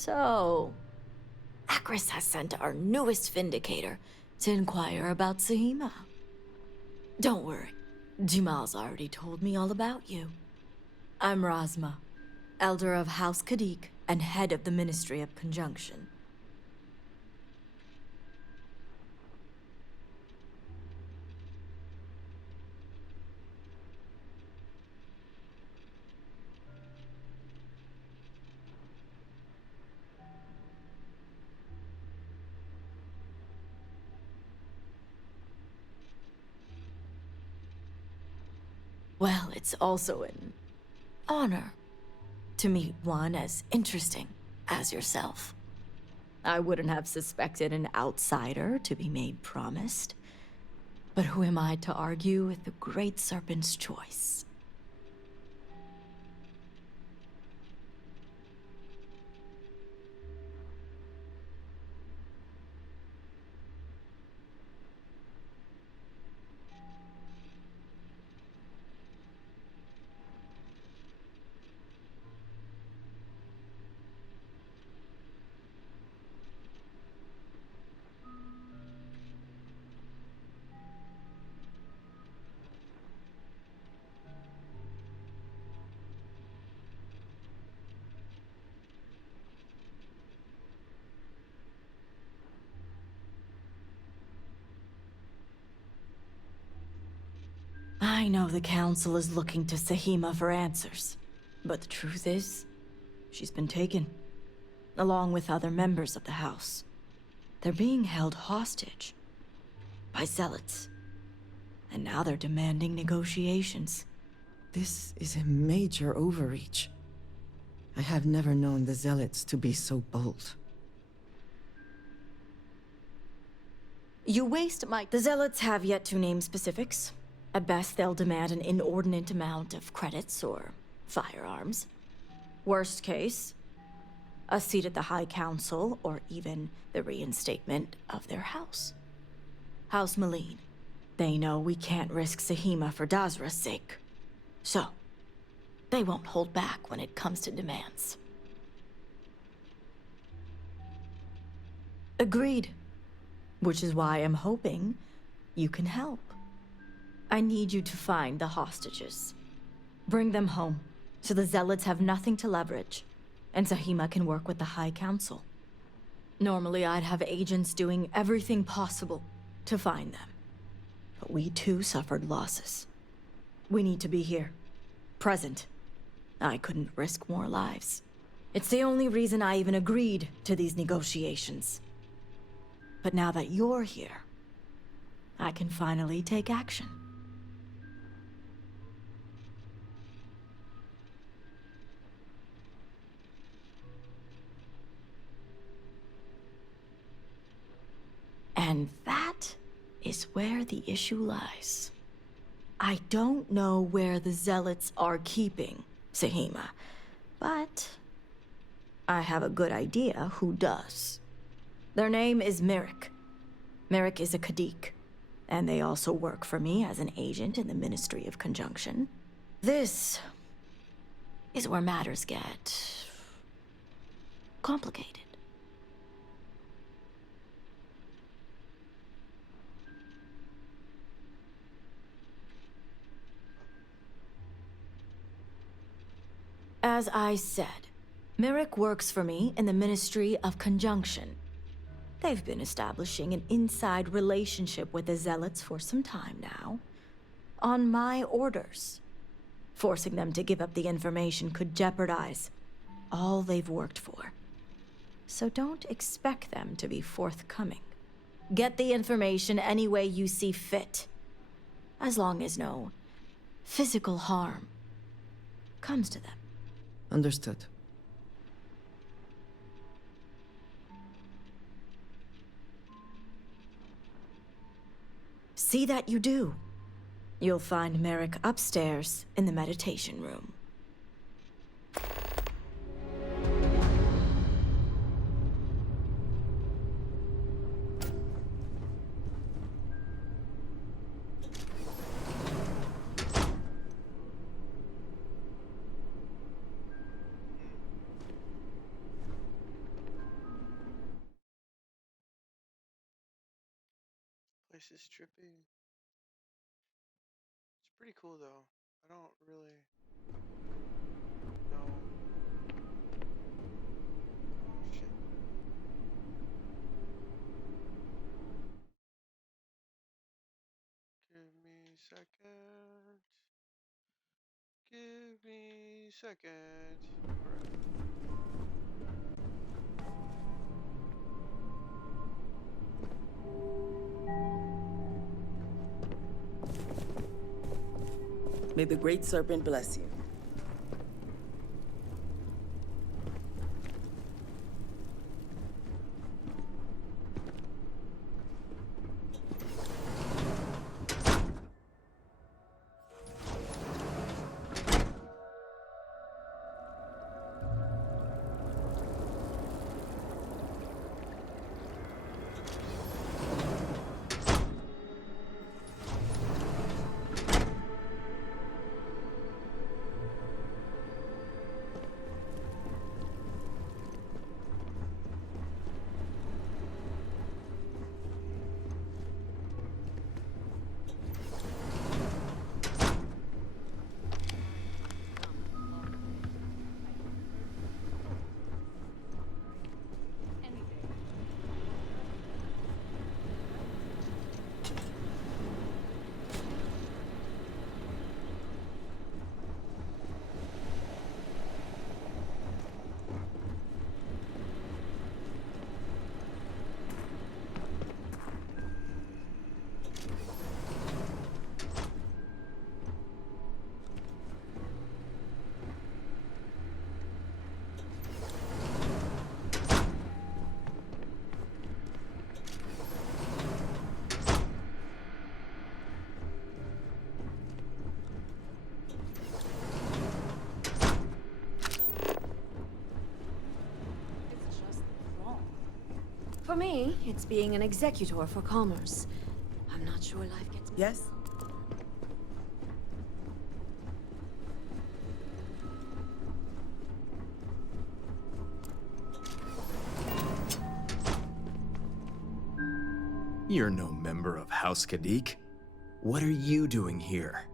So, Akris has sent our newest Vindicator to inquire about Sahima. Don't worry, Jimal's already told me all about you. I'm Razma, Elder of House Kadik and head of the Ministry of Conjunction. Well, it's also an honor to meet one as interesting as yourself. I wouldn't have suspected an outsider to be made promised. But who am I to argue with the Great Serpent's choice? I know the Council is looking to Sahima for answers, but the truth is, she's been taken, along with other members of the House. They're being held hostage by zealots, and now they're demanding negotiations. This is a major overreach. I have never known the zealots to be so bold. You waste my— The zealots have yet to name specifics. At best, they'll demand an inordinate amount of credits or firearms. Worst case, a seat at the High Council or even the reinstatement of their house. House Maleen. They know we can't risk Sahima for Dazra's sake. So, they won't hold back when it comes to demands. Agreed. Which is why I'm hoping you can help. I need you to find the hostages. Bring them home, so the zealots have nothing to leverage, and Sahima can work with the High Council. Normally, I'd have agents doing everything possible to find them. But we too suffered losses. We need to be here, present. I couldn't risk more lives. It's the only reason I even agreed to these negotiations. But now that you're here, I can finally take action. And that is where the issue lies. I don't know where the zealots are keeping Sahima, but I have a good idea who does. Their name is Merrick. Merrick is a Kadik, and they also work for me as an agent in the Ministry of Conjunction. This is where matters get complicated. As I said, Merrick works for me in the Ministry of Conjunction. They've been establishing an inside relationship with the Zealots for some time now, on my orders. Forcing them to give up the information could jeopardize all they've worked for. So don't expect them to be forthcoming. Get the information any way you see fit, as long as no physical harm comes to them. Understood. See that you do. You'll find Merrick upstairs in the meditation room. Ice is dripping. It's pretty cool though. I don't really know. Oh shit. Give me a second. Give me a second. Alright. May the Great Serpent bless you. For me, it's being an executor for commerce. I'm not sure life gets me. Yes? You're no member of House Kadik. What are you doing here?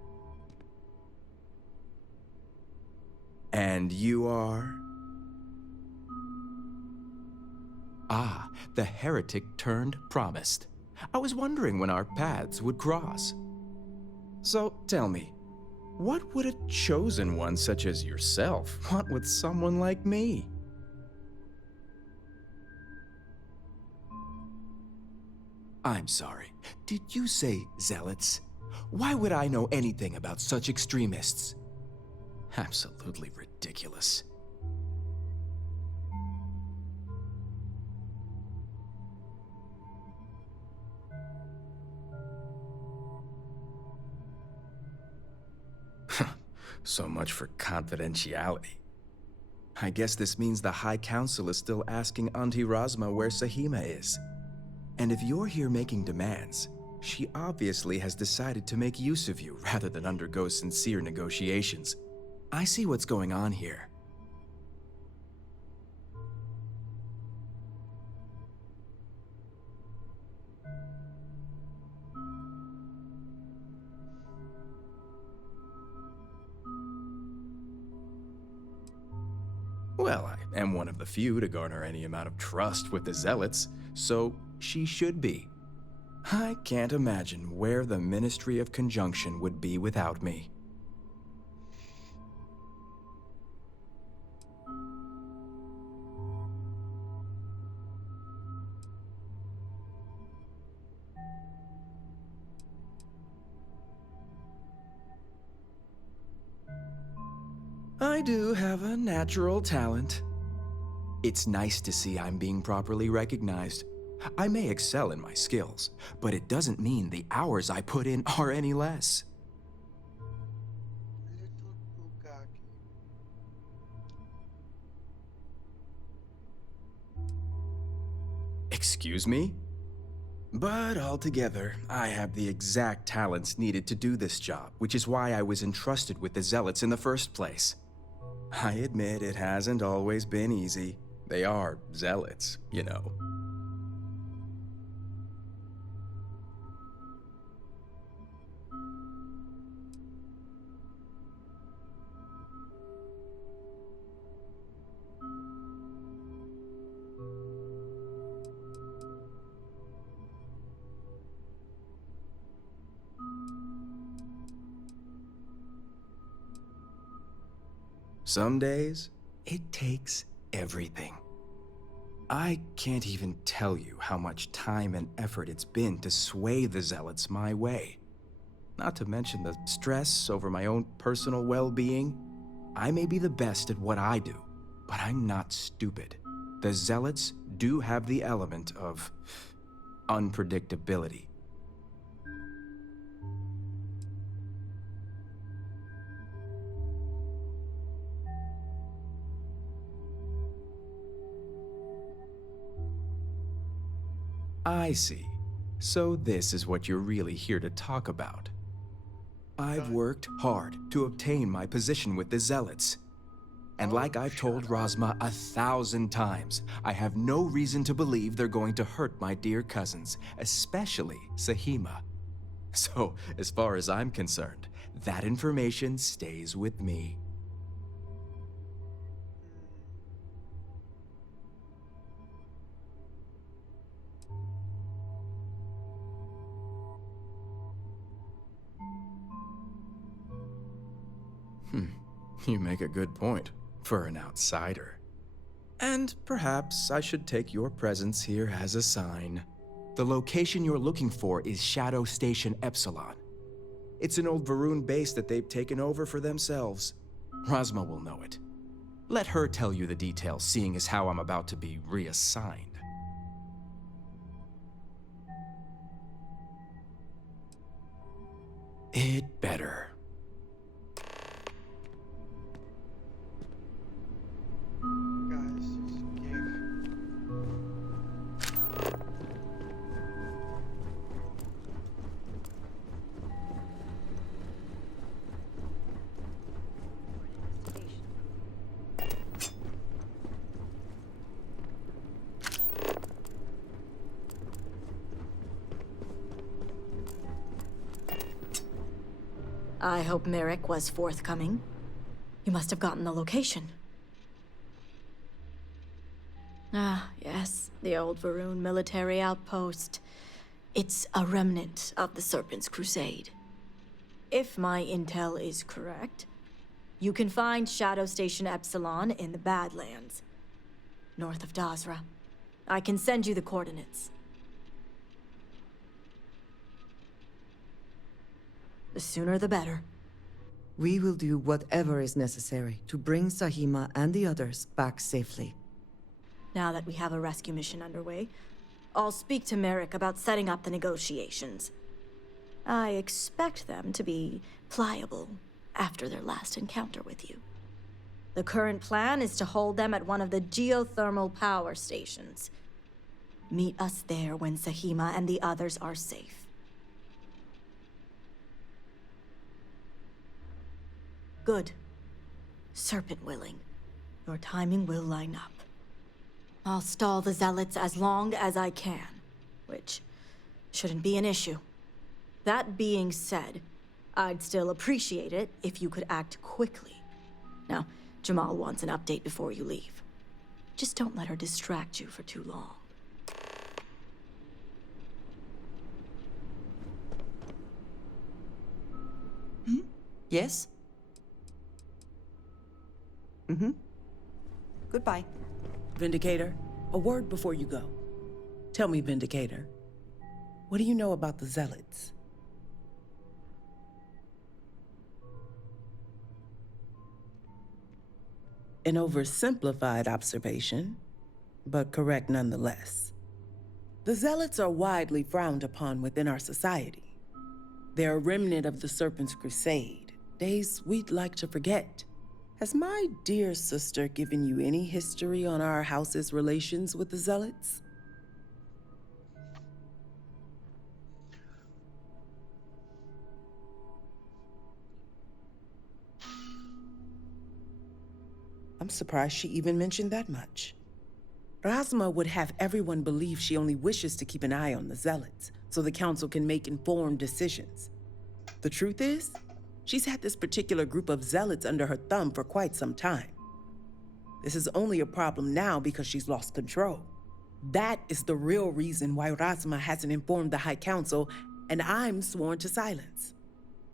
And you are? Ah, the heretic turned promised. I was wondering when our paths would cross. So tell me, what would a chosen one such as yourself want with someone like me? I'm sorry, did you say zealots? Why would I know anything about such extremists? Absolutely ridiculous. So much for confidentiality. I guess this means the High Council is still asking Auntie Razma where Sahima is. And if you're here making demands, she obviously has decided to make use of you rather than undergo sincere negotiations. I see what's going on here. Well, I am one of the few to garner any amount of trust with the Zealots, so she should be. I can't imagine where the Ministry of Conjunction would be without me. I do have a natural talent. It's nice to see I'm being properly recognized. I may excel in my skills, but it doesn't mean the hours I put in are any less. Little Bukaki. Excuse me? But altogether, I have the exact talents needed to do this job, which is why I was entrusted with the Zealots in the first place. I admit it hasn't always been easy. They are Zealots, you know. Some days, it takes everything. I can't even tell you how much time and effort it's been to sway the Zealots my way. Not to mention the stress over my own personal well-being. I may be the best at what I do, but I'm not stupid. The Zealots do have the element of unpredictability. I see. So this is what you're really here to talk about. I've worked hard to obtain my position with the Zealots. And like I've told Rosma 1,000 times, I have no reason to believe they're going to hurt my dear cousins, especially Sahima. So, as far as I'm concerned, that information stays with me. You make a good point, for an outsider. And perhaps I should take your presence here as a sign. The location you're looking for is Shadow Station Epsilon. It's an old Varun base that they've taken over for themselves. Rosma will know it. Let her tell you the details, seeing as how I'm about to be reassigned. It better. Guys, just give. I hope Merrick was forthcoming. You must have gotten the location. Ah, yes, the old Varun military outpost. It's a remnant of the Serpent's Crusade. If my intel is correct, you can find Shadow Station Epsilon in the Badlands, north of Dazra. I can send you the coordinates. The sooner the better. We will do whatever is necessary to bring Sahima and the others back safely. Now that we have a rescue mission underway, I'll speak to Merrick about setting up the negotiations. I expect them to be pliable after their last encounter with you. The current plan is to hold them at one of the geothermal power stations. Meet us there when Sahima and the others are safe. Good. Serpent willing, your timing will line up. I'll stall the Zealots as long as I can, which shouldn't be an issue. That being said, I'd still appreciate it if you could act quickly. Now, Jamal wants an update before you leave. Just don't let her distract you for too long. Yes? Goodbye. Vindicator, a word before you go. Tell me, Vindicator, what do you know about the Zealots? An oversimplified observation, but correct nonetheless. The Zealots are widely frowned upon within our society. They're a remnant of the Serpent's Crusade, days we'd like to forget. Has my dear sister given you any history on our house's relations with the Zealots? I'm surprised she even mentioned that much. Rasma would have everyone believe she only wishes to keep an eye on the Zealots, so the Council can make informed decisions. The truth is, she's had this particular group of Zealots under her thumb for quite some time. This is only a problem now because she's lost control. That is the real reason why Rasma hasn't informed the High Council, and I'm sworn to silence.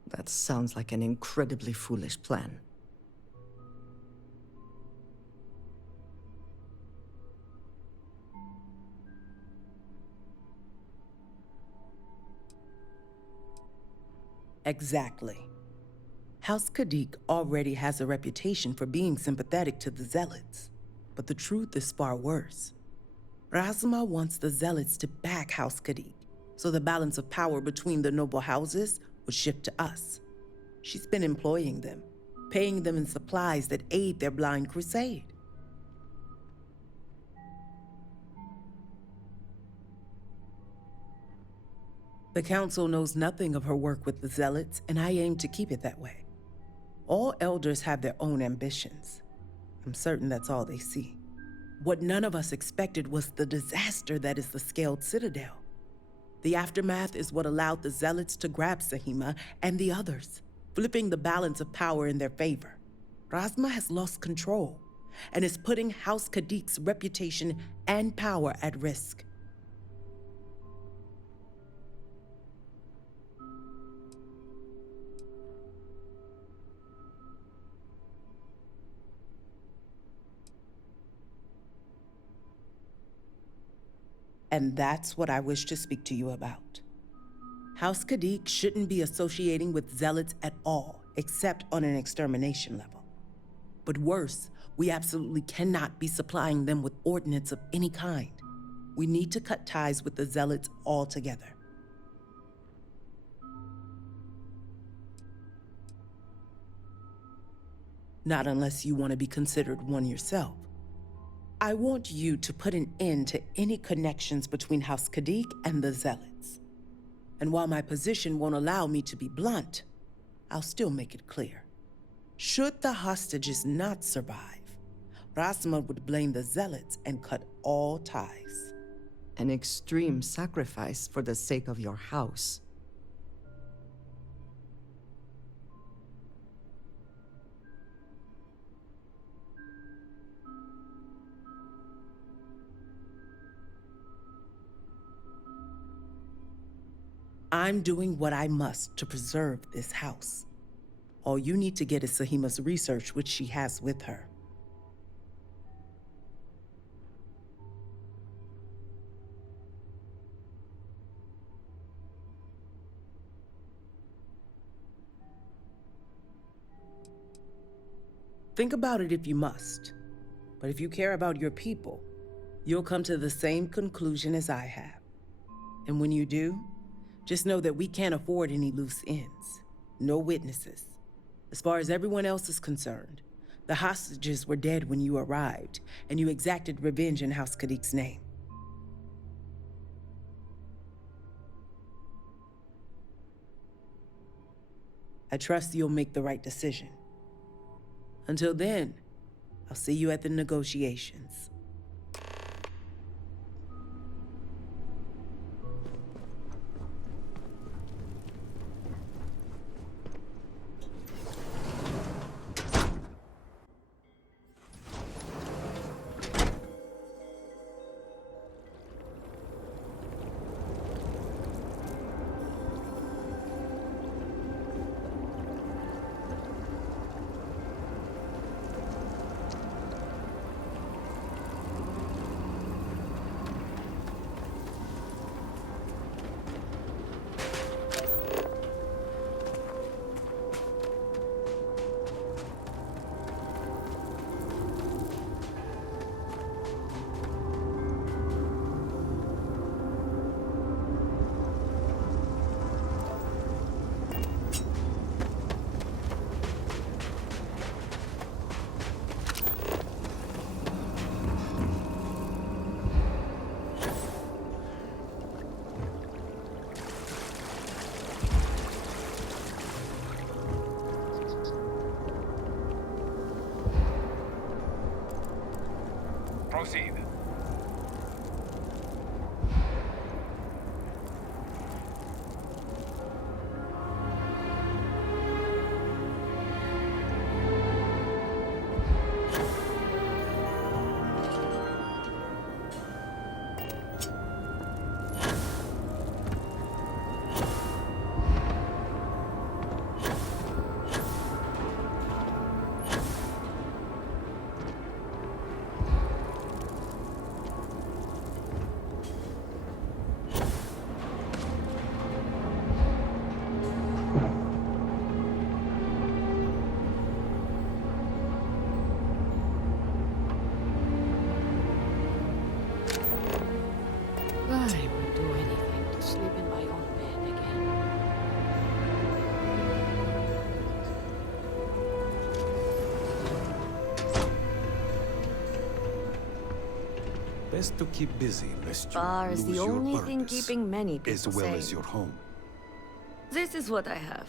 That sounds like an incredibly foolish plan. Exactly. House Kadik already has a reputation for being sympathetic to the Zealots. But the truth is far worse. Razma wants the Zealots to back House Kadik, so the balance of power between the noble houses would shift to us. She's been employing them, paying them in supplies that aid their blind crusade. The Council knows nothing of her work with the Zealots, and I aim to keep it that way. All elders have their own ambitions. I'm certain that's all they see. What none of us expected was the disaster that is the Scaled Citadel. The aftermath is what allowed the Zealots to grab Sahima and the others, flipping the balance of power in their favor. Razma has lost control and is putting House Kadik's reputation and power at risk. And that's what I wish to speak to you about. House Kadik shouldn't be associating with Zealots at all, except on an extermination level. But worse, we absolutely cannot be supplying them with ordnance of any kind. We need to cut ties with the Zealots altogether. Not unless you want to be considered one yourself. I want you to put an end to any connections between House Kadik and the Zealots. And while my position won't allow me to be blunt, I'll still make it clear. Should the hostages not survive, Razma would blame the Zealots and cut all ties. An extreme sacrifice for the sake of your house. I'm doing what I must to preserve this house. All you need to get is Sahima's research, which she has with her. Think about it if you must. But if you care about your people, you'll come to the same conclusion as I have. And when you do, just know that we can't afford any loose ends. No witnesses. As far as everyone else is concerned, the hostages were dead when you arrived, and you exacted revenge in House Kadik's name. I trust you'll make the right decision. Until then, I'll see you at the negotiations. Proceed. Best to keep busy lest you Bar is lose the your only thing purpose, keeping many people as well as sane. your home. This is what I have.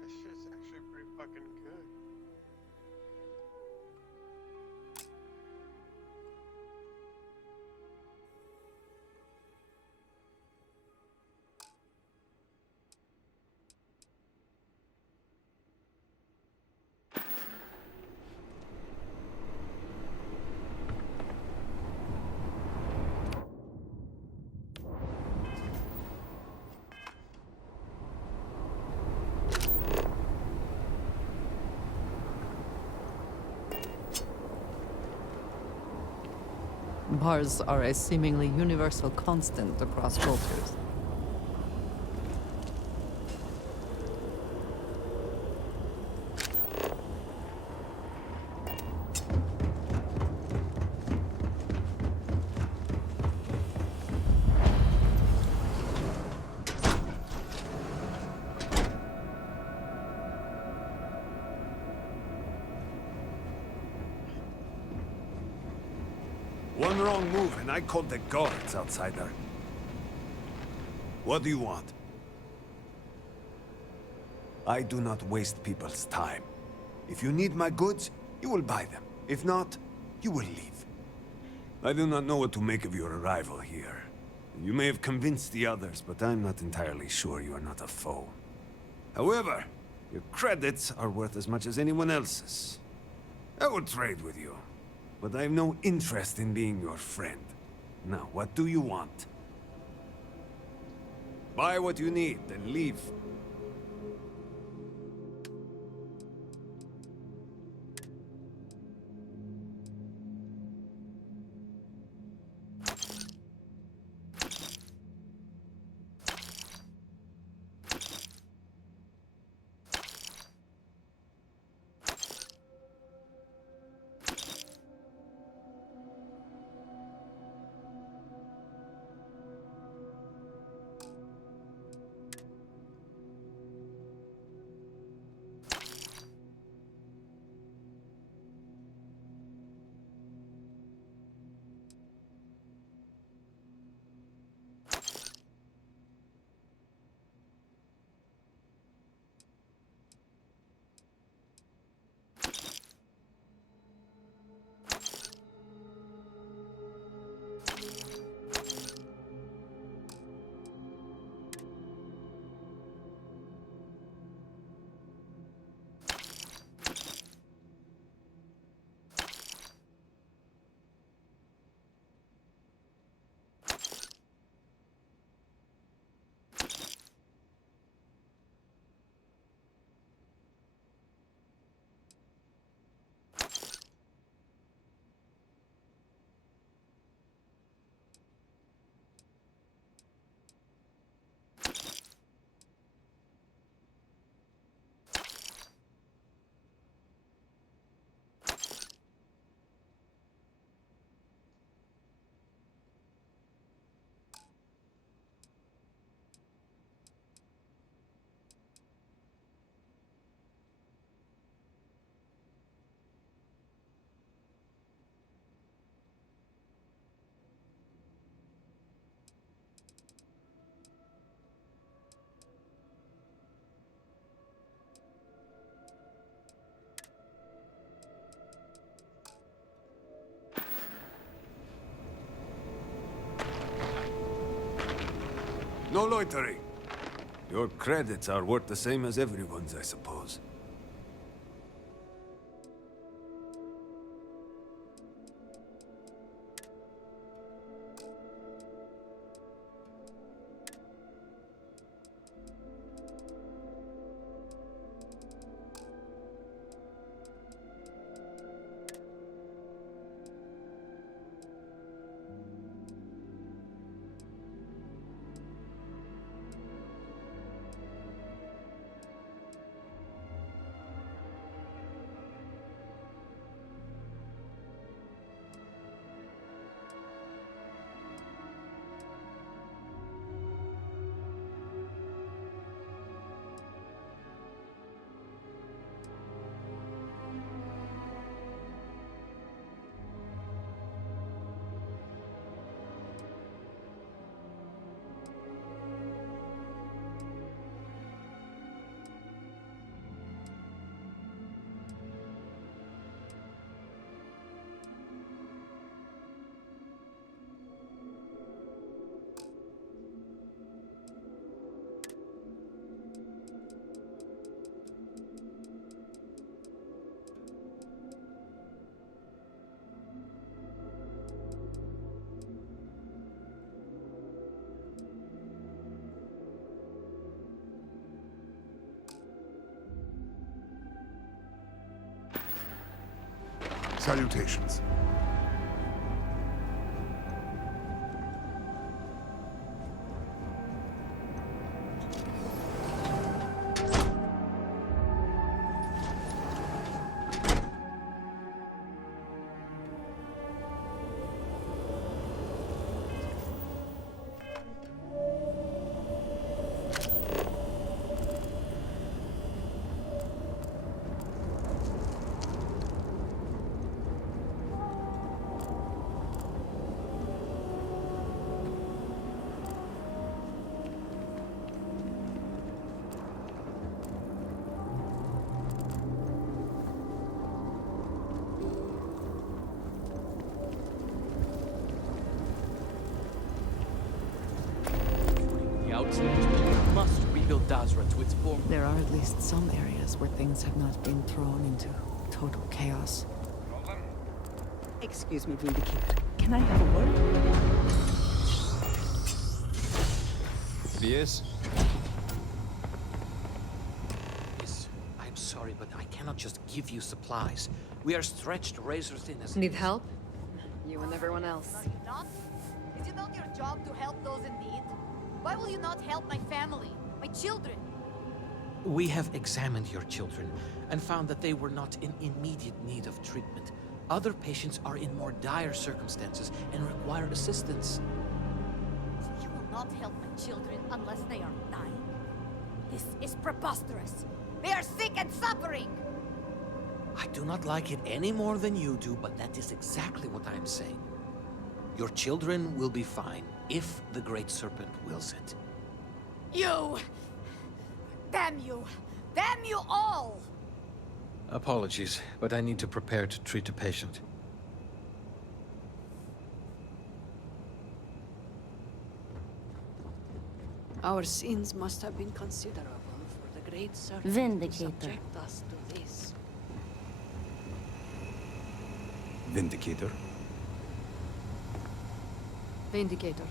That shit's actually pretty fucking good. Bars are a seemingly universal constant across cultures. One wrong move and I called the guards, outsider. What do you want? I do not waste people's time. If you need my goods, you will buy them. If not, you will leave. I do not know what to make of your arrival here. You may have convinced the others, but I'm not entirely sure you are not a foe. However, your credits are worth as much as anyone else's. I will trade with you, but I have no interest in being your friend. Now, what do you want? Buy what you need, then leave. No loitering. Your credits are worth the same as everyone's, I suppose. Salutations. We must rebuild Dazra to its form. There are at least some areas where things have not been thrown into total chaos. Excuse me, Vindicator. Can I have a word? Yes? Yes, I'm sorry, but I cannot just give you supplies. We are stretched razor thin as... Need help? You and everyone else. Are you not? Is it not your job to help those in need? Why will you not help my family, my children? We have examined your children and found that they were not in immediate need of treatment. Other patients are in more dire circumstances and require assistance. You will not help my children unless they are dying. This is preposterous. They are sick and suffering! I do not like it any more than you do, but that is exactly what I am saying. Your children will be fine, if the Great Serpent wills it. You! Damn you! Damn you all! Apologies, but I need to prepare to treat a patient. Our sins must have been considerable for the Great Serpent Vindicator. to subject us to this. Vindicator? Vindicator.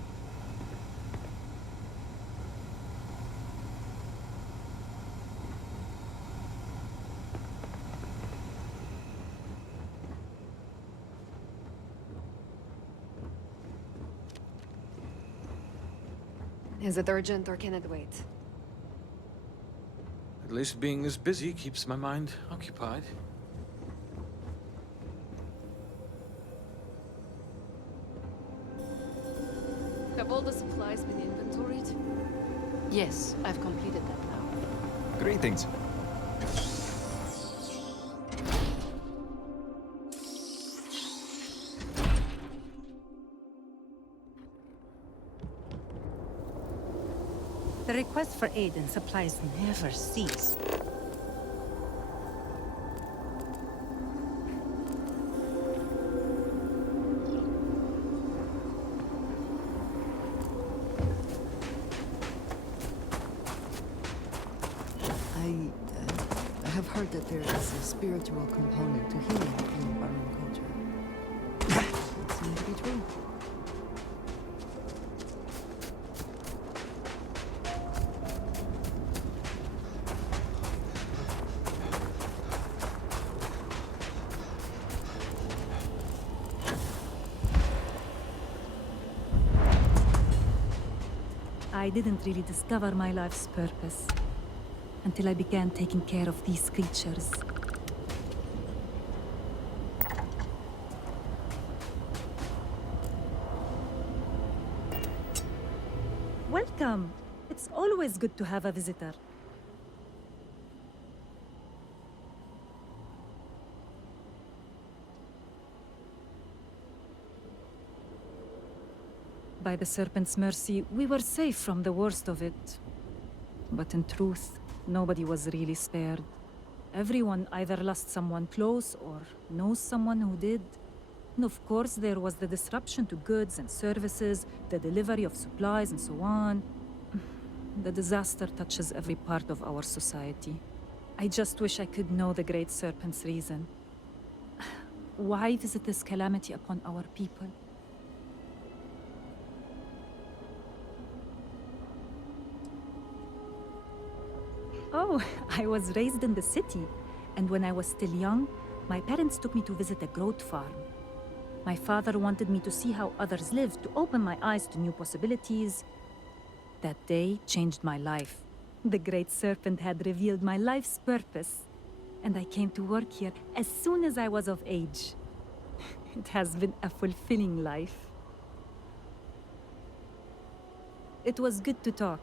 Is it urgent or can it wait? At least being this busy keeps my mind occupied. Have all the supplies been inventoried? Yes, I've completed that now. Greetings. The request for aid and supplies never cease. heard that there is a spiritual component to healing in Baron culture. It seemed to be true. I didn't really discover my life's purpose until I began taking care of these creatures. Welcome. It's always good to have a visitor. By the Serpent's mercy, we were safe from the worst of it. But in truth, nobody was really spared. Everyone either lost someone close or knows someone who did. And of course, there was the disruption to goods and services, the delivery of supplies and so on. The disaster touches every part of our society. I just wish I could know the Great Serpent's reason. Why visit this calamity upon our people? Oh, I was raised in the city, and when I was still young, my parents took me to visit a goat farm. My father wanted me to see how others lived, to open my eyes to new possibilities. That day changed my life. The Great Serpent had revealed my life's purpose, and I came to work here as soon as I was of age. It has been a fulfilling life. It was good to talk.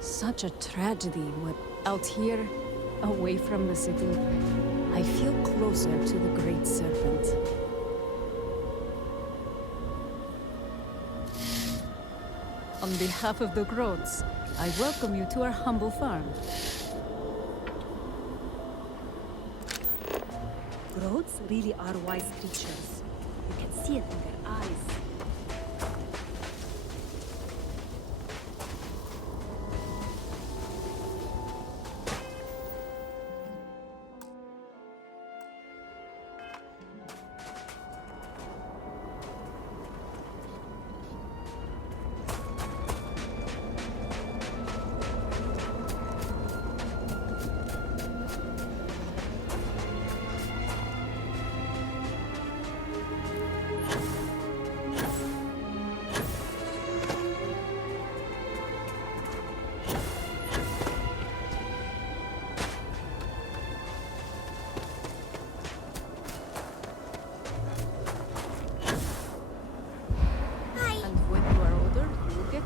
Such a tragedy, what, out here, away from the city. I feel closer to the Great Serpent. On behalf of the Groats, I welcome you to our humble farm. Groats really are wise creatures. You can see it in their eyes.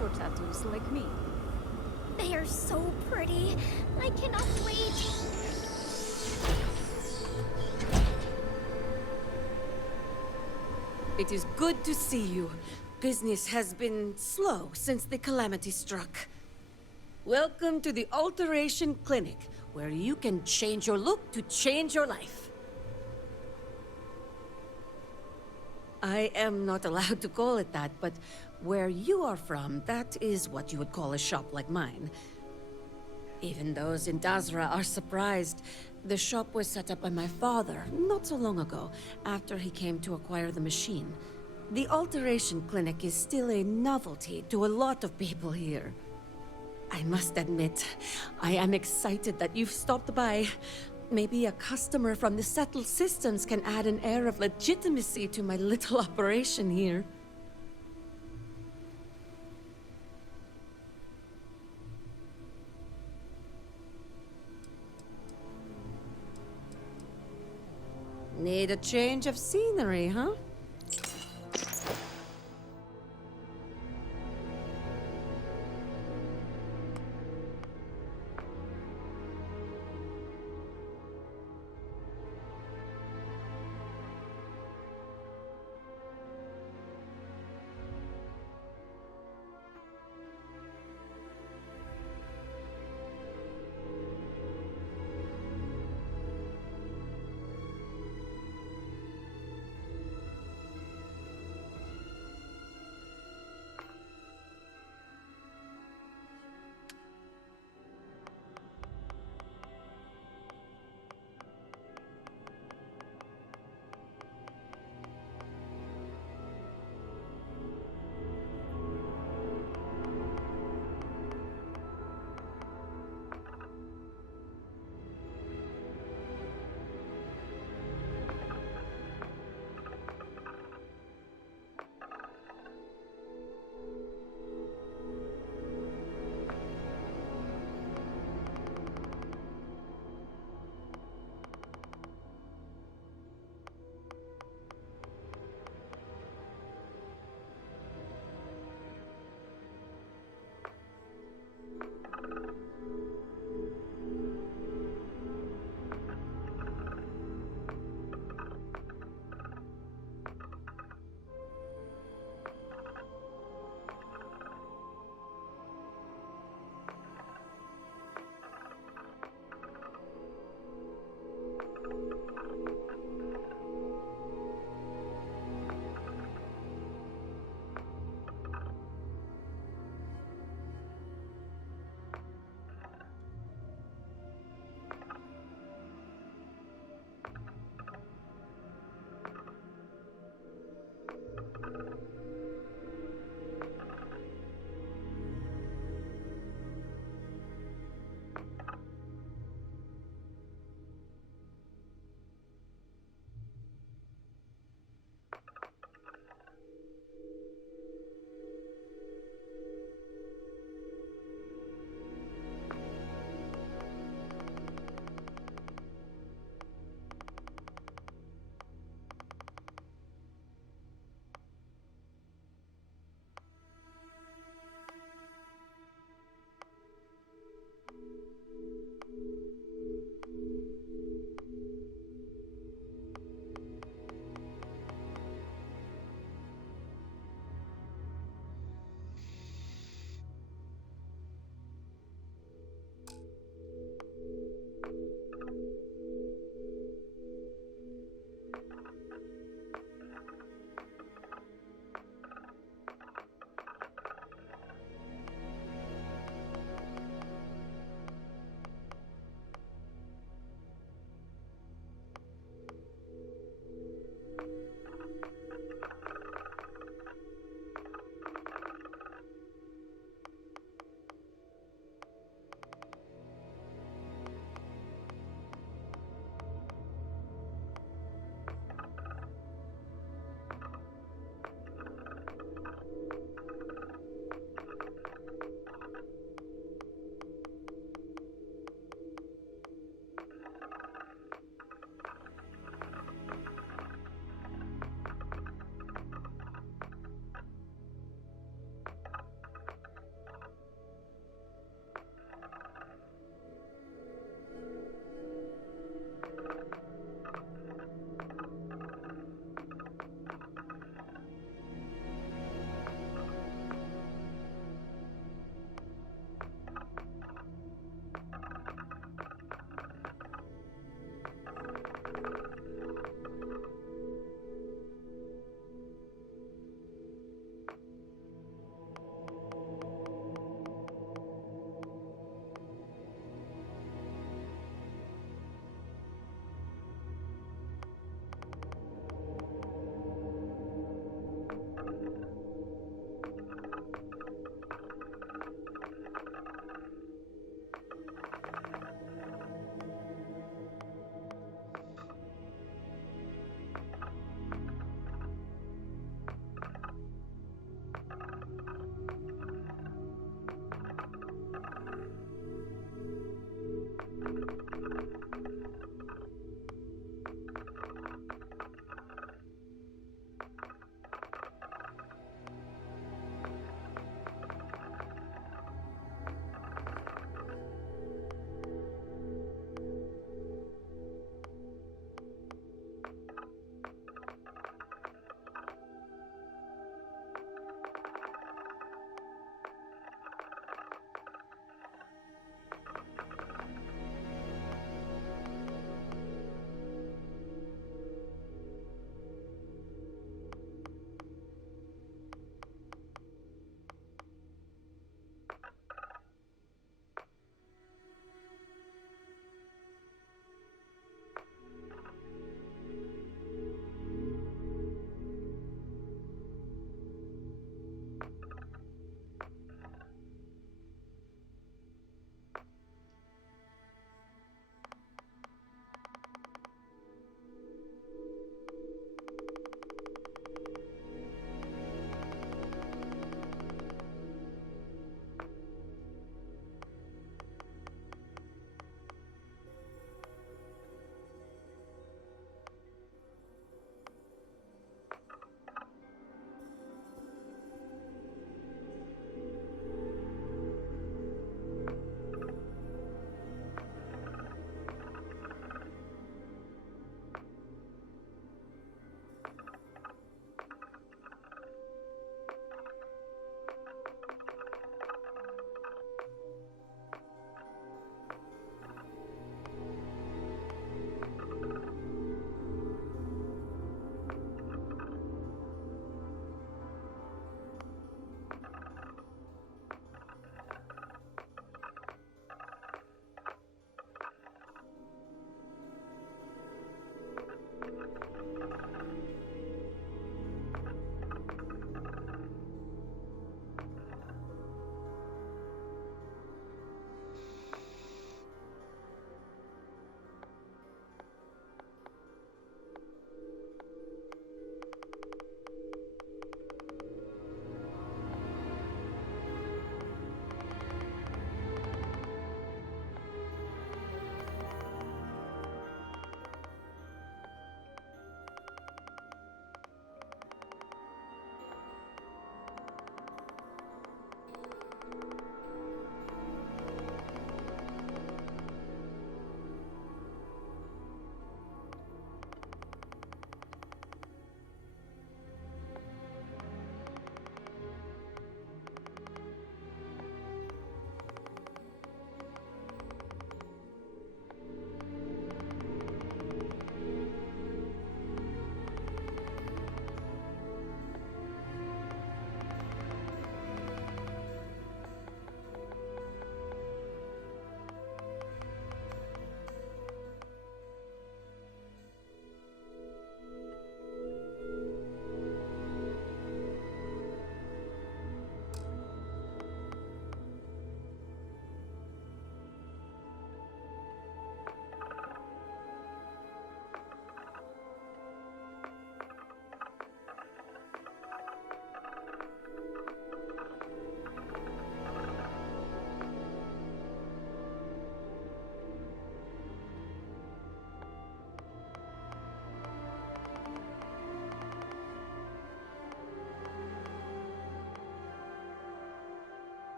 Your tattoos like me. They are so pretty. I cannot wait. It is good to see you. Business has been slow since the calamity struck. Welcome to the Alteration Clinic, where you can change your look to change your life. I am not allowed to call it that, but where you are from, that is what you would call a shop like mine. Even those in Dazra are surprised. The shop was set up by my father not so long ago, after he came to acquire the machine. The Alteration Clinic is still a novelty to a lot of people here. I must admit, I am excited that you've stopped by. Maybe a customer from the settled systems can add an air of legitimacy to my little operation here. Need a change of scenery, huh?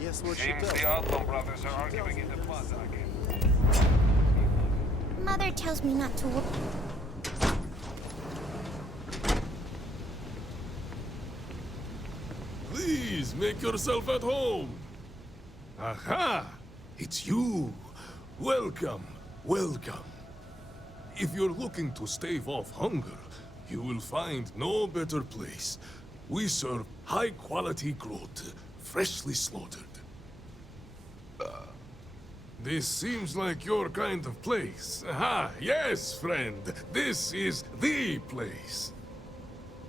Guess what she Seems tells the me? Odlum brothers are arguing in the plaza again. Mother tells me not to worry. Please make yourself at home. Aha! It's you. Welcome, welcome. If you're looking to stave off hunger, you will find no better place. We serve high-quality growth, freshly slaughtered. This seems like your kind of place. Aha, yes, friend. This is the place.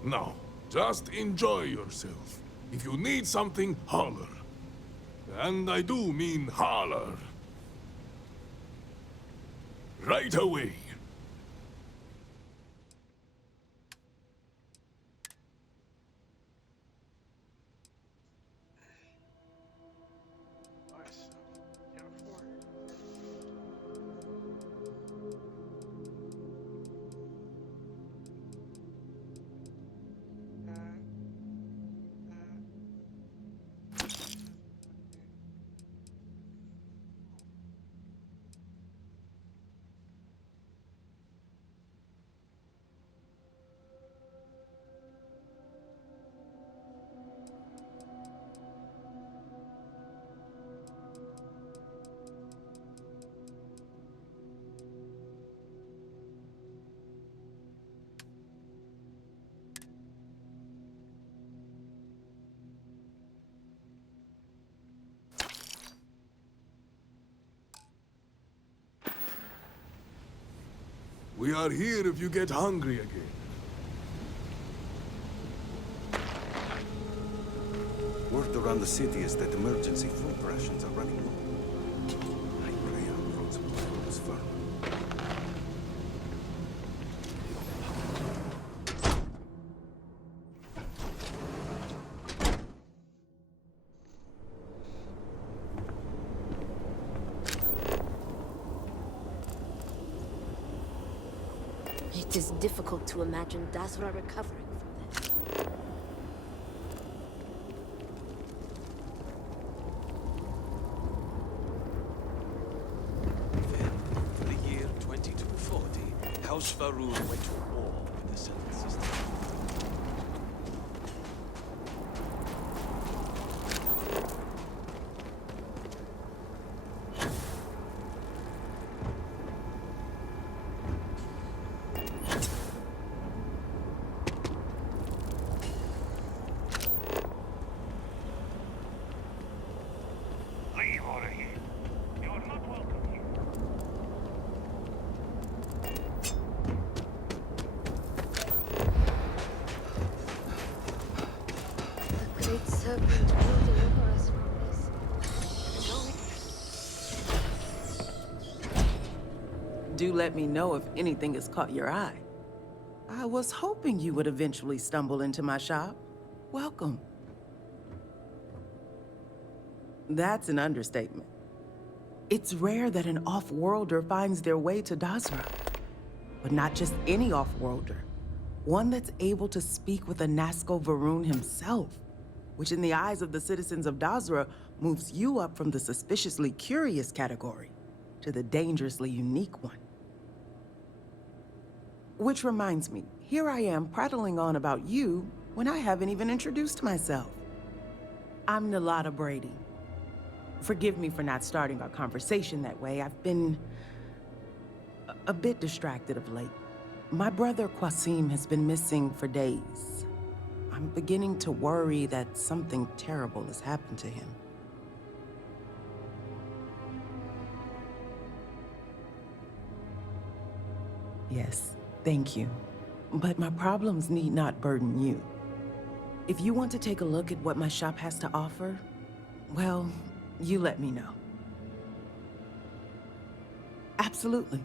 Now, just enjoy yourself. If you need something, holler. And I do mean holler. Right away. We are here if you get hungry again. Word around the city is that emergency food rations are running low. I pray our frozen food is firm. It is difficult to imagine Dazra recovering from this. Then, in the year 2240, House Varun went to war with the Seventh System. Leave out of here. You're not welcome here. The great serpent will deliver us from this. Do let me know if anything has caught your eye. I was hoping you would eventually stumble into my shop. Welcome. That's an understatement. It's rare that an off-worlder finds their way to Dazra. But not just any off-worlder. One that's able to speak with a Nazca Varun himself, which in the eyes of the citizens of Dazra moves you up from the suspiciously curious category to the dangerously unique one. Which reminds me, here I am prattling on about you when I haven't even introduced myself. I'm Nalada Brady. Forgive me for not starting our conversation that way. I've been a bit distracted of late. My brother Qasim has been missing for days. I'm beginning to worry that something terrible has happened to him. Yes, thank you. But my problems need not burden you. If you want to take a look at what my shop has to offer, well, you let me know. Absolutely.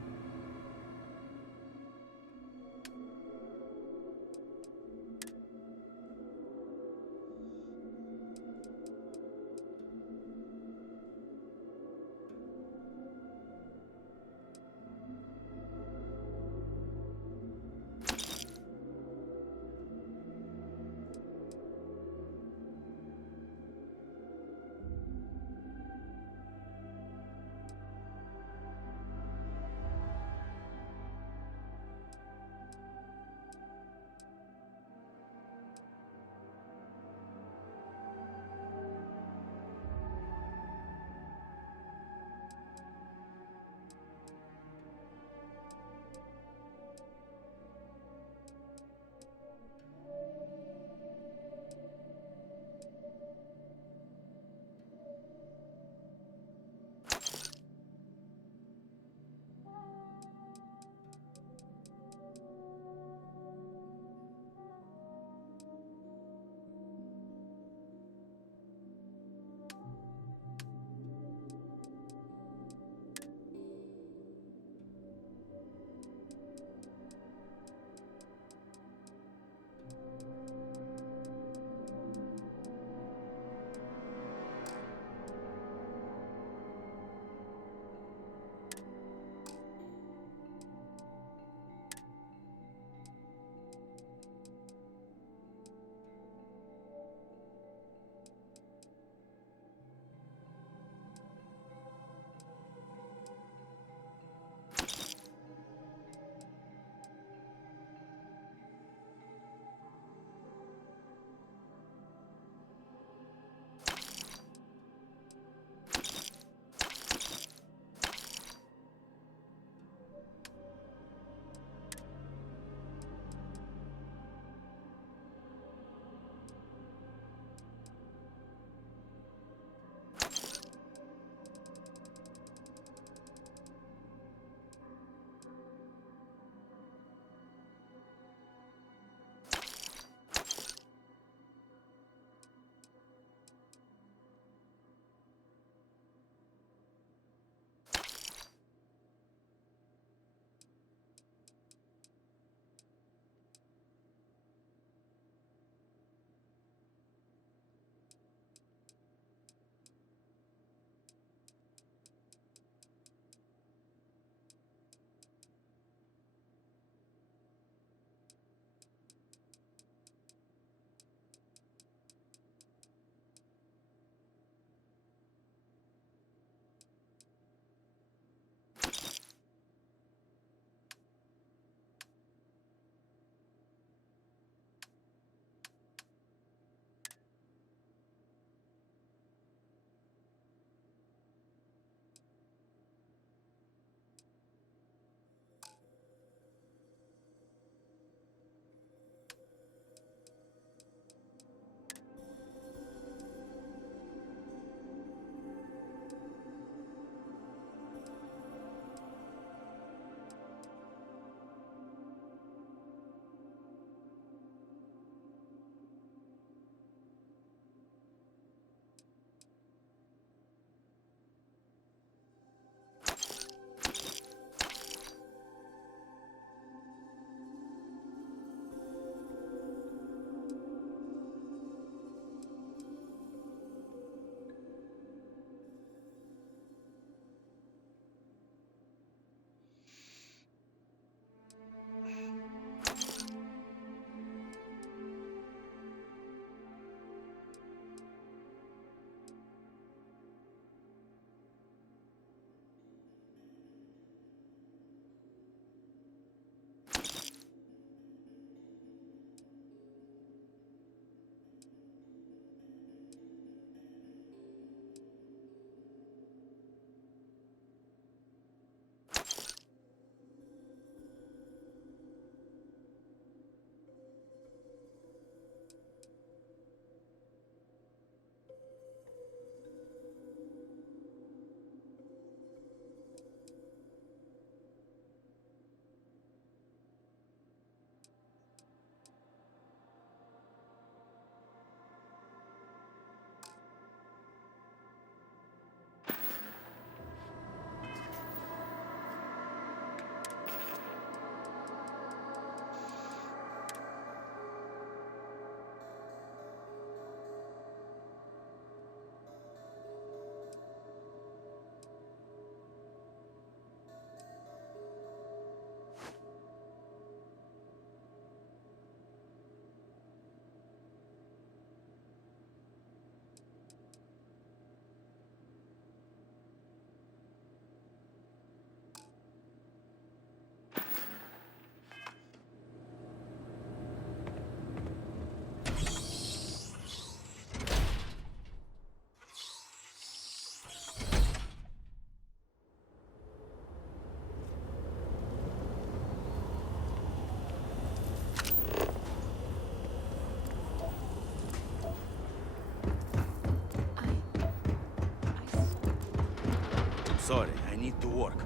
I need to work.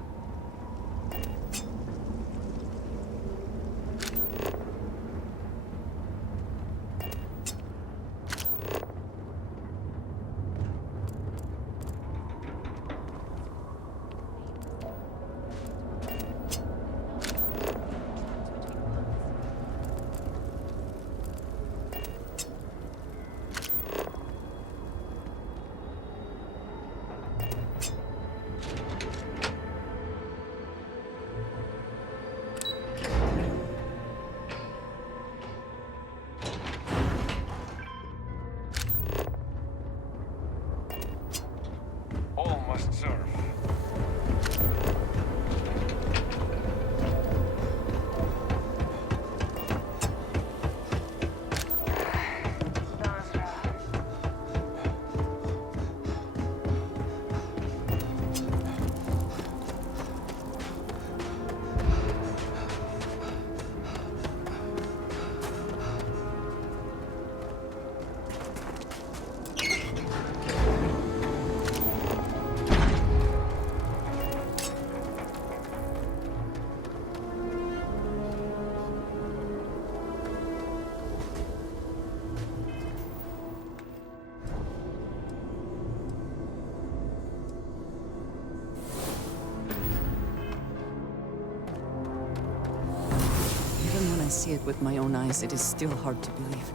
All must serve. Even when I see it with my own eyes, it is still hard to believe.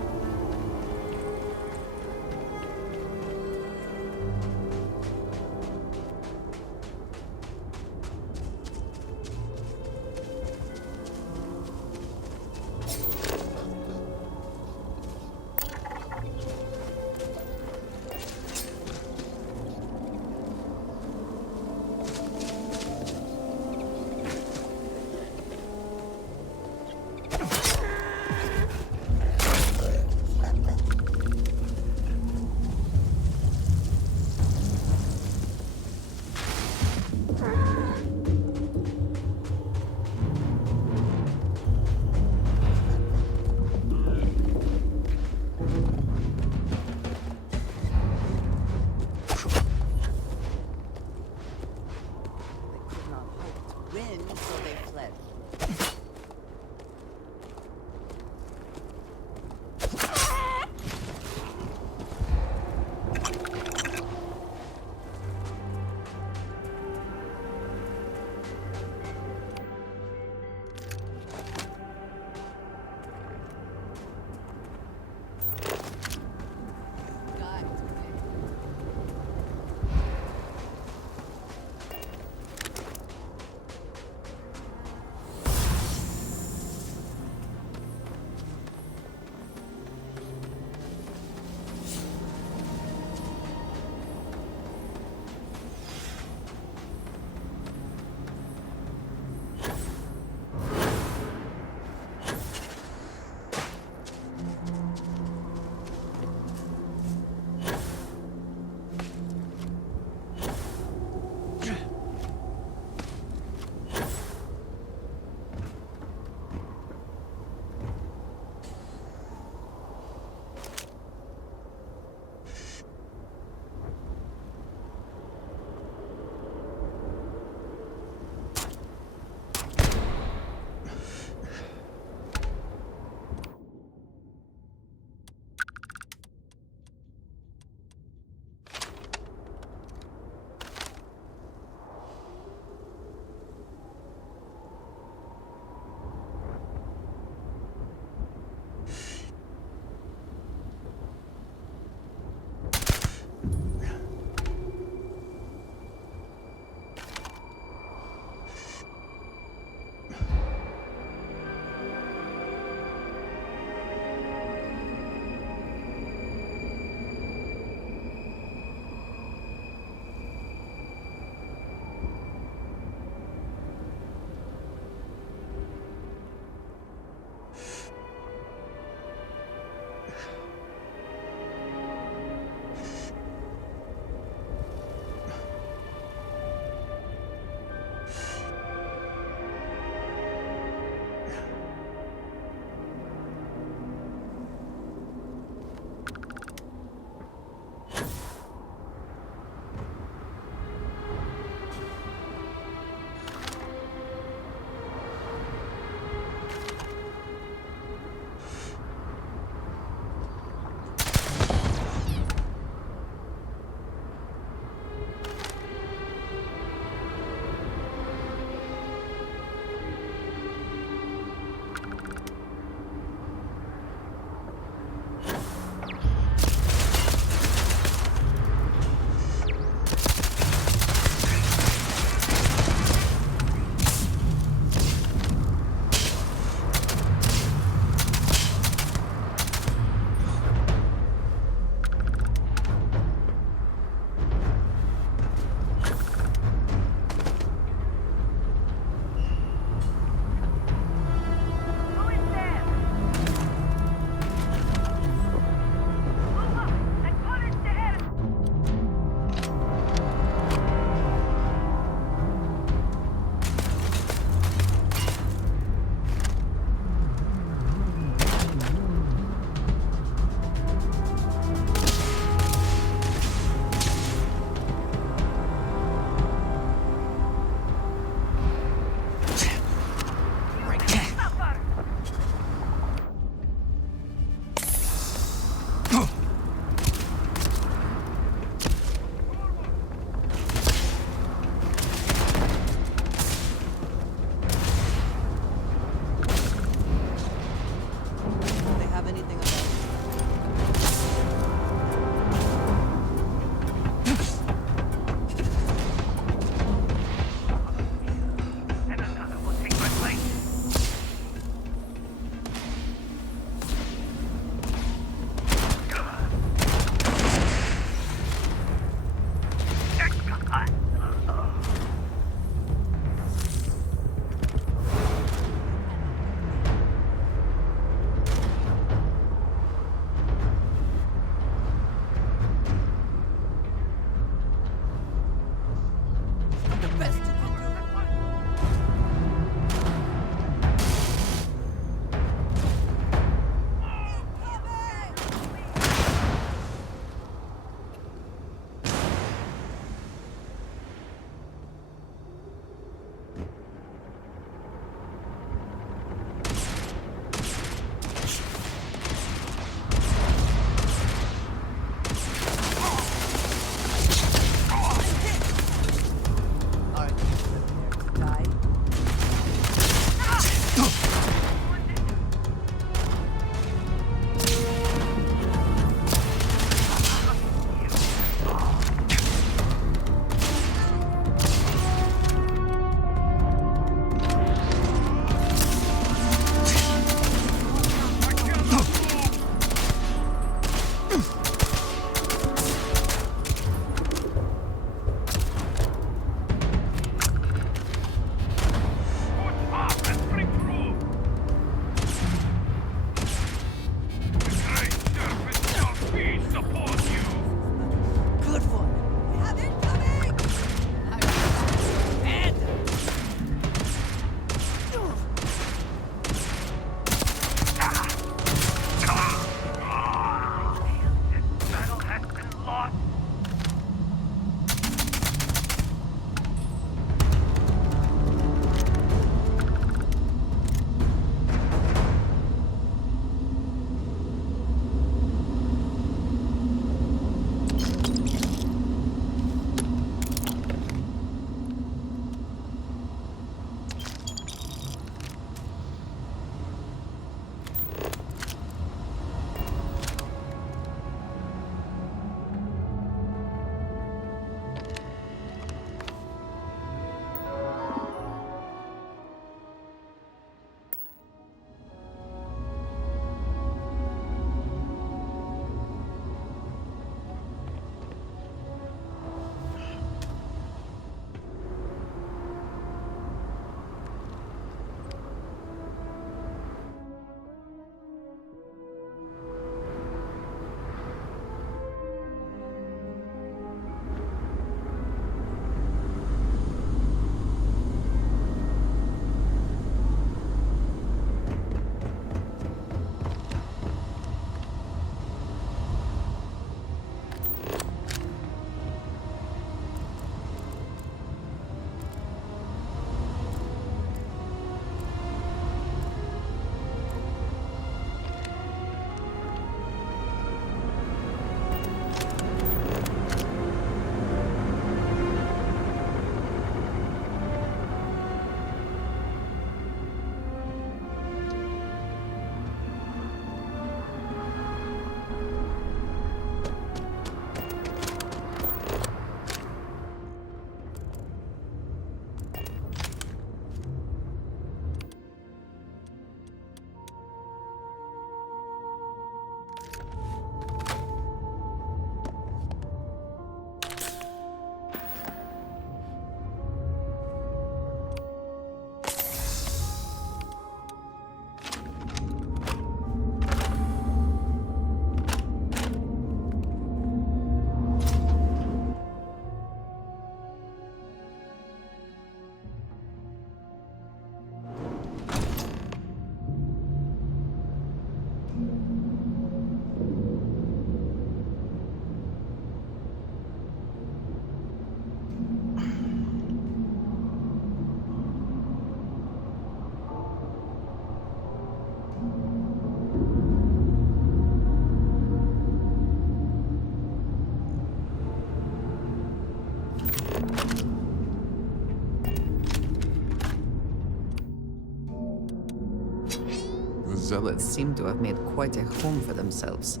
Zealots seem to have made quite a home for themselves.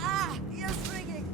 Ah! Ears ringing!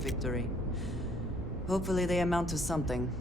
victory. Hopefully they amount to something.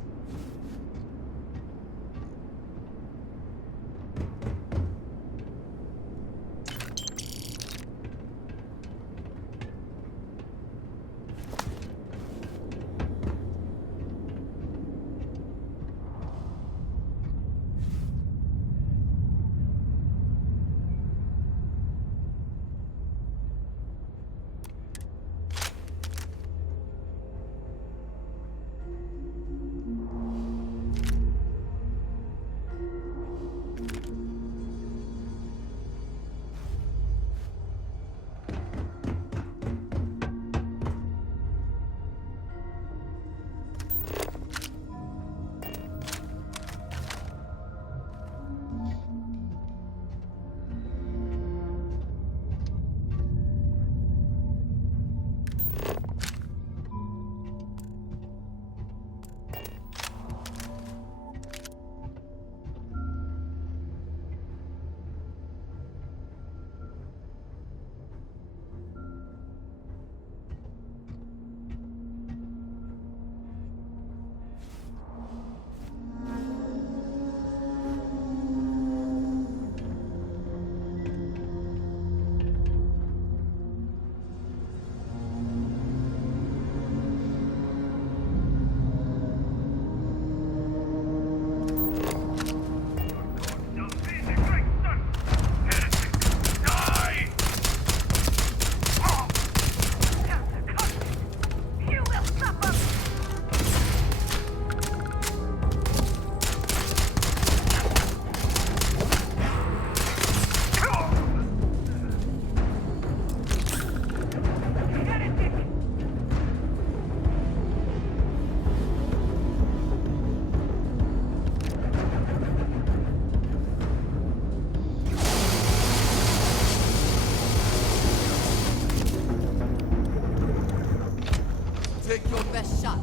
Take your best shot.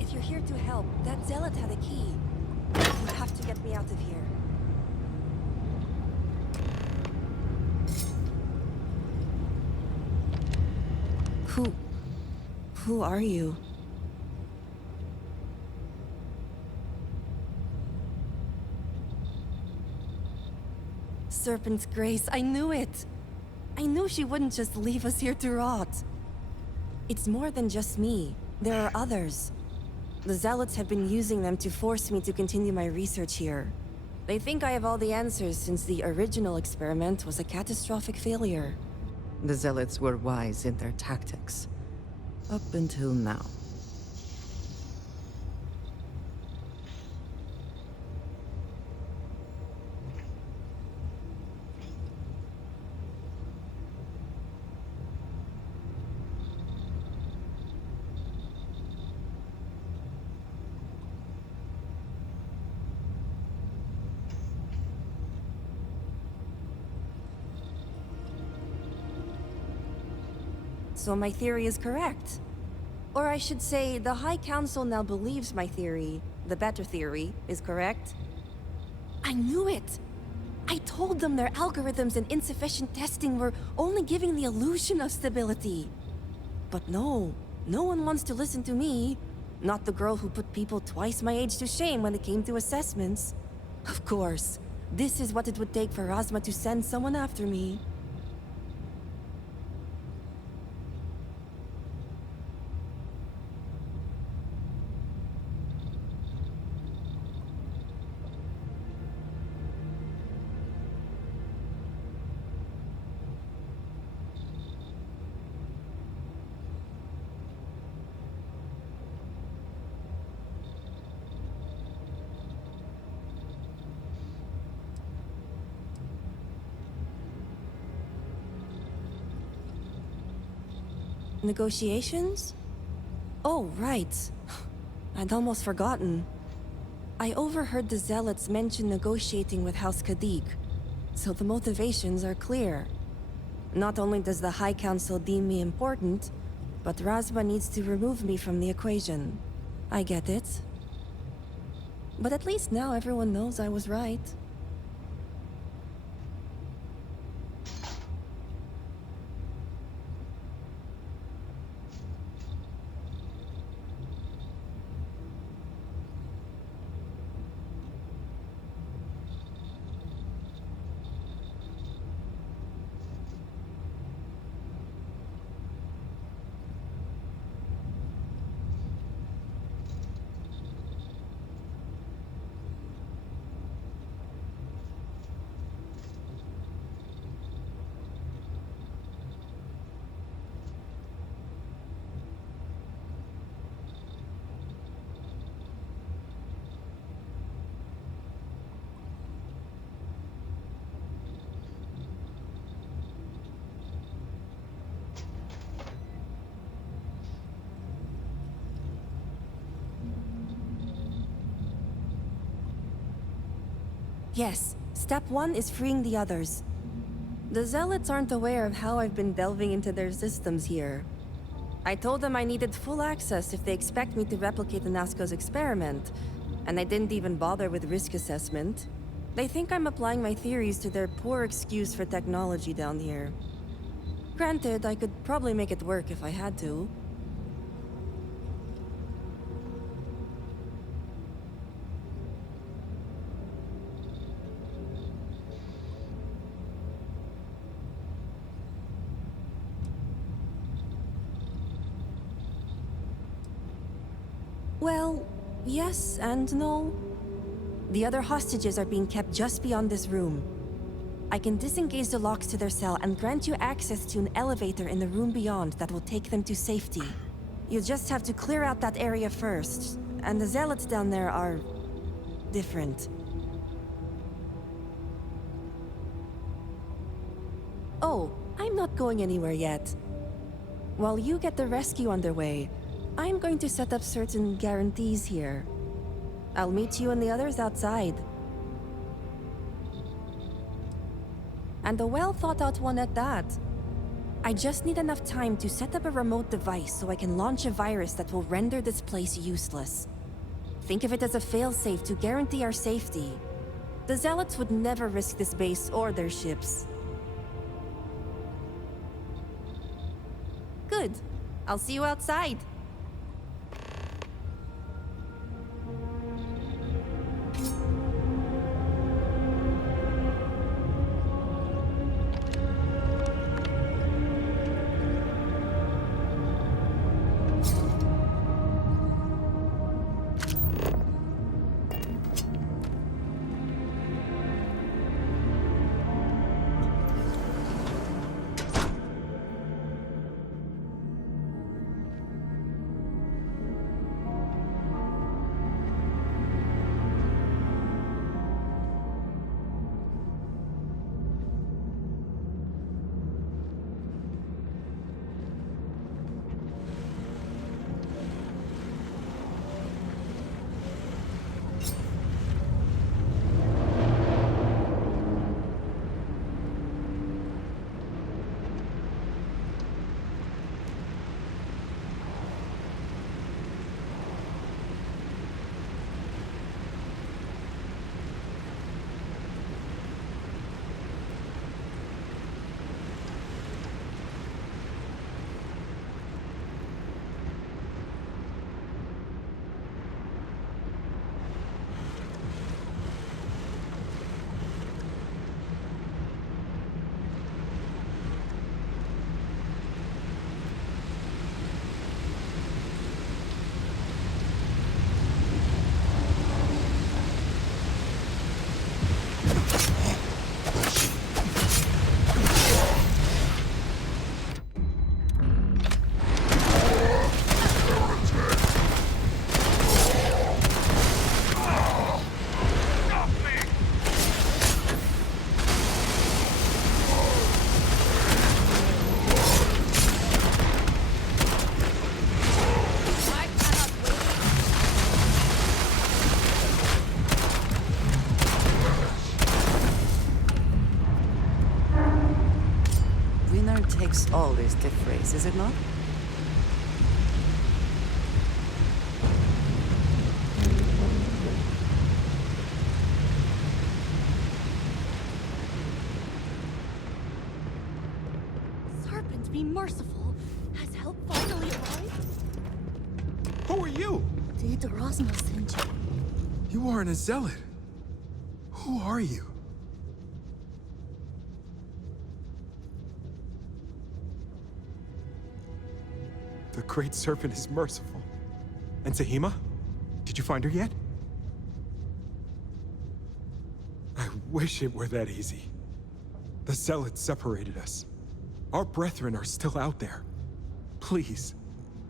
If you're here to help, that zealot had a key. You have to get me out of here. Who are you? Serpent's Grace, I knew it! I knew she wouldn't just leave us here to rot. It's more than just me. There are others. The Zealots have been using them to force me to continue my research here. They think I have all the answers since the original experiment was a catastrophic failure. The Zealots were wise in their tactics. Up until now. So my theory is correct. Or I should say, the High Council now believes my theory, the better theory, is correct. I knew it! I told them their algorithms and insufficient testing were only giving the illusion of stability. But no one wants to listen to me. Not the girl who put people twice my age to shame when it came to assessments. Of course, this is what it would take for Razma to send someone after me. Negotiations? Oh, right. I'd almost forgotten. I overheard the Zealots mention negotiating with House Kadik, so the motivations are clear. Not only does the High Council deem me important, but Razma needs to remove me from the equation. I get it. But at least now everyone knows I was right. Yes, step 1 is freeing the others. The Zealots aren't aware of how I've been delving into their systems here. I told them I needed full access if they expect me to replicate Anasco's experiment, and I didn't even bother with risk assessment. They think I'm applying my theories to their poor excuse for technology down here. Granted, I could probably make it work if I had to. Well, yes and no. The other hostages are being kept just beyond this room. I can disengage the locks to their cell and grant you access to an elevator in the room beyond that will take them to safety. You just have to clear out that area first, and the Zealots down there are different. Oh, I'm not going anywhere yet. While you get the rescue underway, I'm going to set up certain guarantees here. I'll meet you and the others outside. And a well-thought-out one at that. I just need enough time to set up a remote device so I can launch a virus that will render this place useless. Think of it as a failsafe to guarantee our safety. The Zealots would never risk this base or their ships. Good. I'll see you outside. winner takes all this to phrase, is it not? Serpent, be merciful. Has help finally arrived? Who are you? Did Rosma send you? You aren't a zealot. Who are you? The Great Serpent is merciful. And Sahima? Did you find her yet? I wish it were that easy. The Zealots separated us. Our brethren are still out there. Please,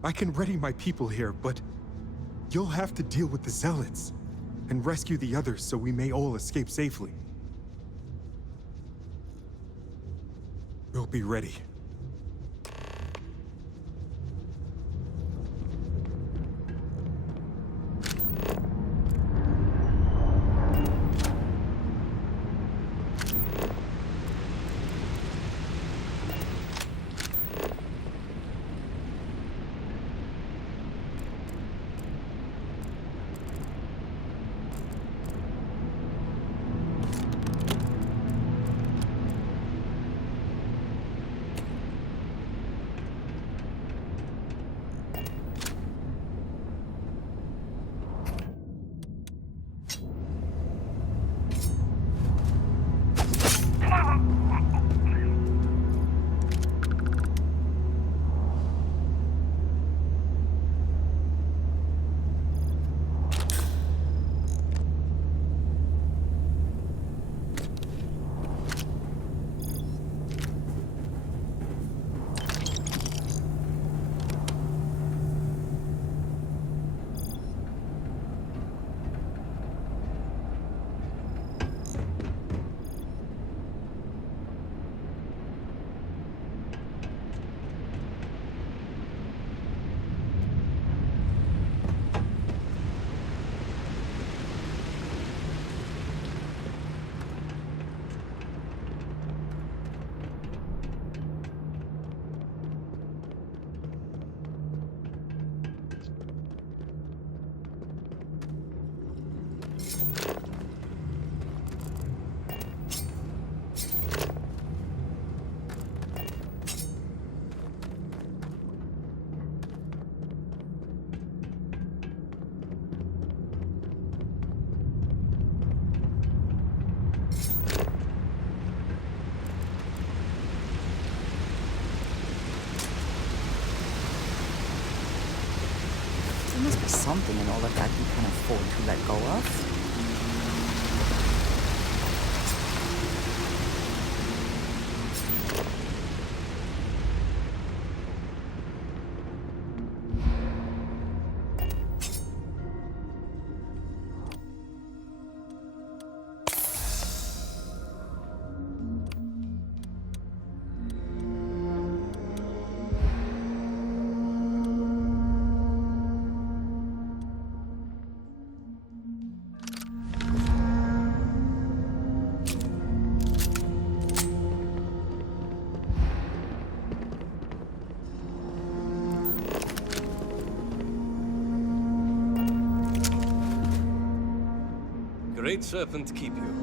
I can ready my people here, but you'll have to deal with the Zealots and rescue the others so we may all escape safely. We'll be ready. There must be something in all of that you can afford to let go of. Great Serpent keep you.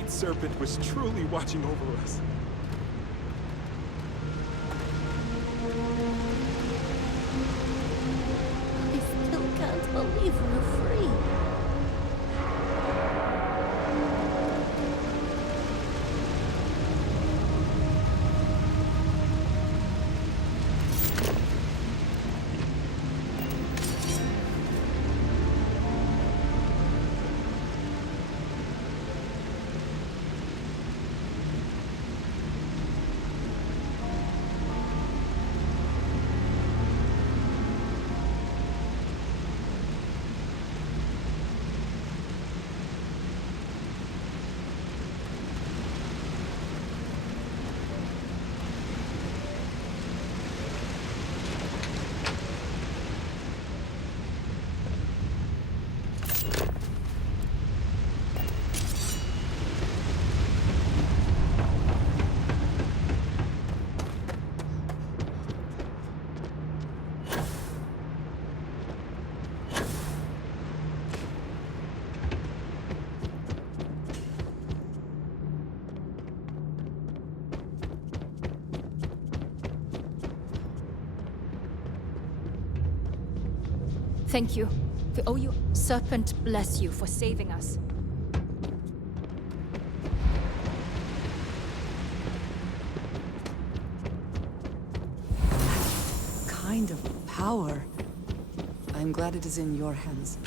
Great Serpent was truly watching over us. I still can't believe we're free. Thank you. We owe you. Serpent bless you for saving us. Kind of power. I'm glad it is in your hands.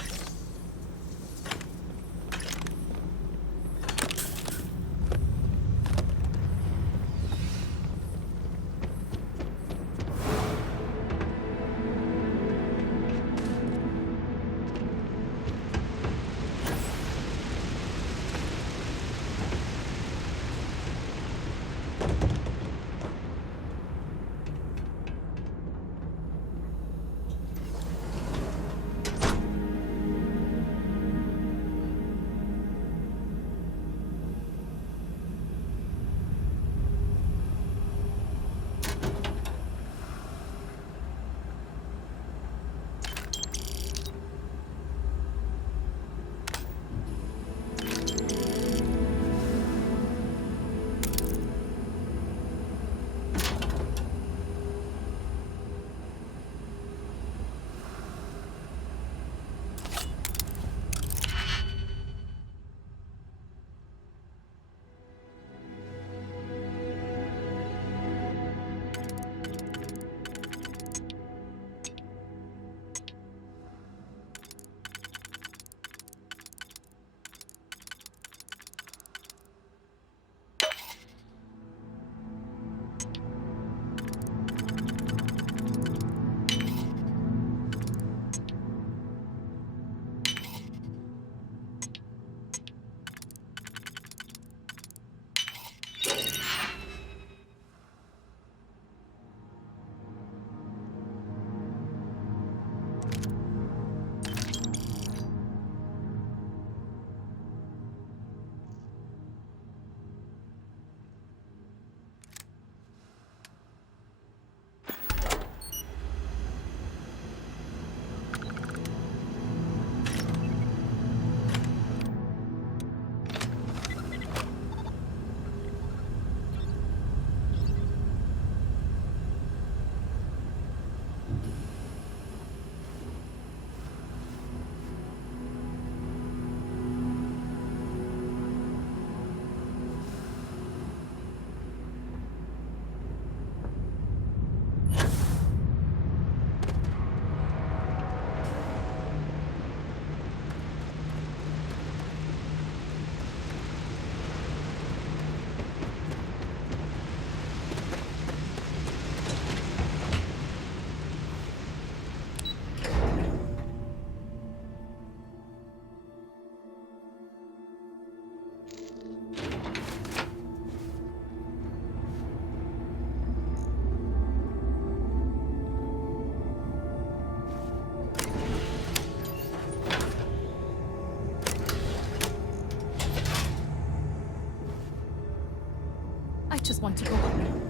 I just want to go home.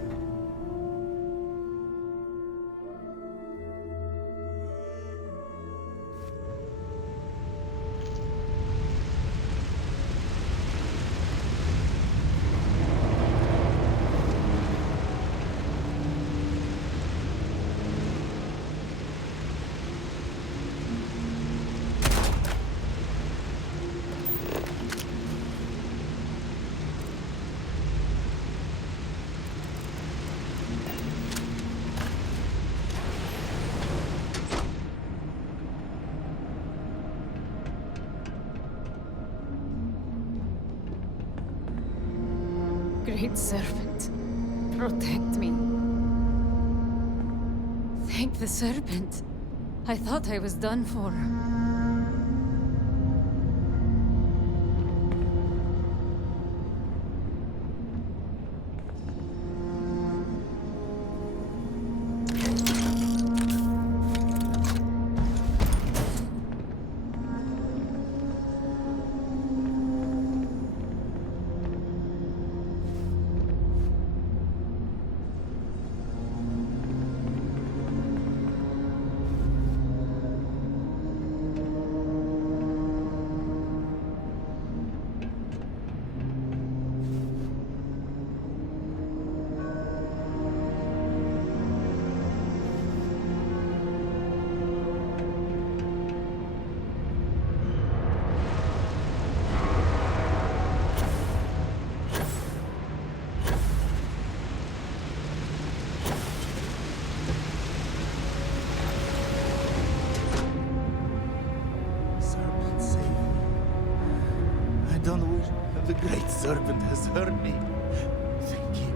Great Serpent, protect me. Thank the Serpent. I thought I was done for. Serpent, save me. I don't wish the Great Serpent has hurt me. Thank you.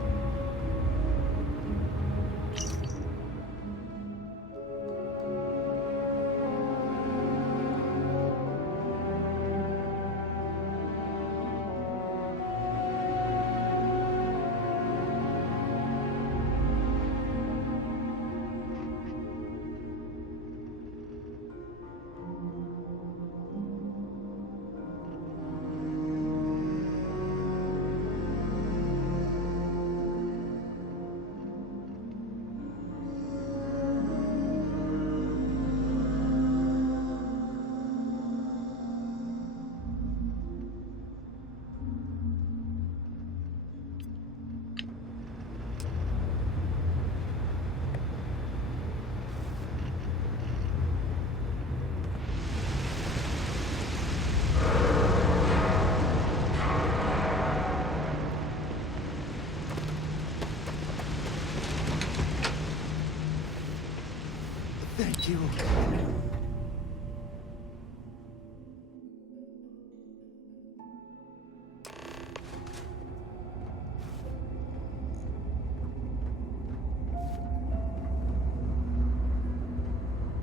Thank you.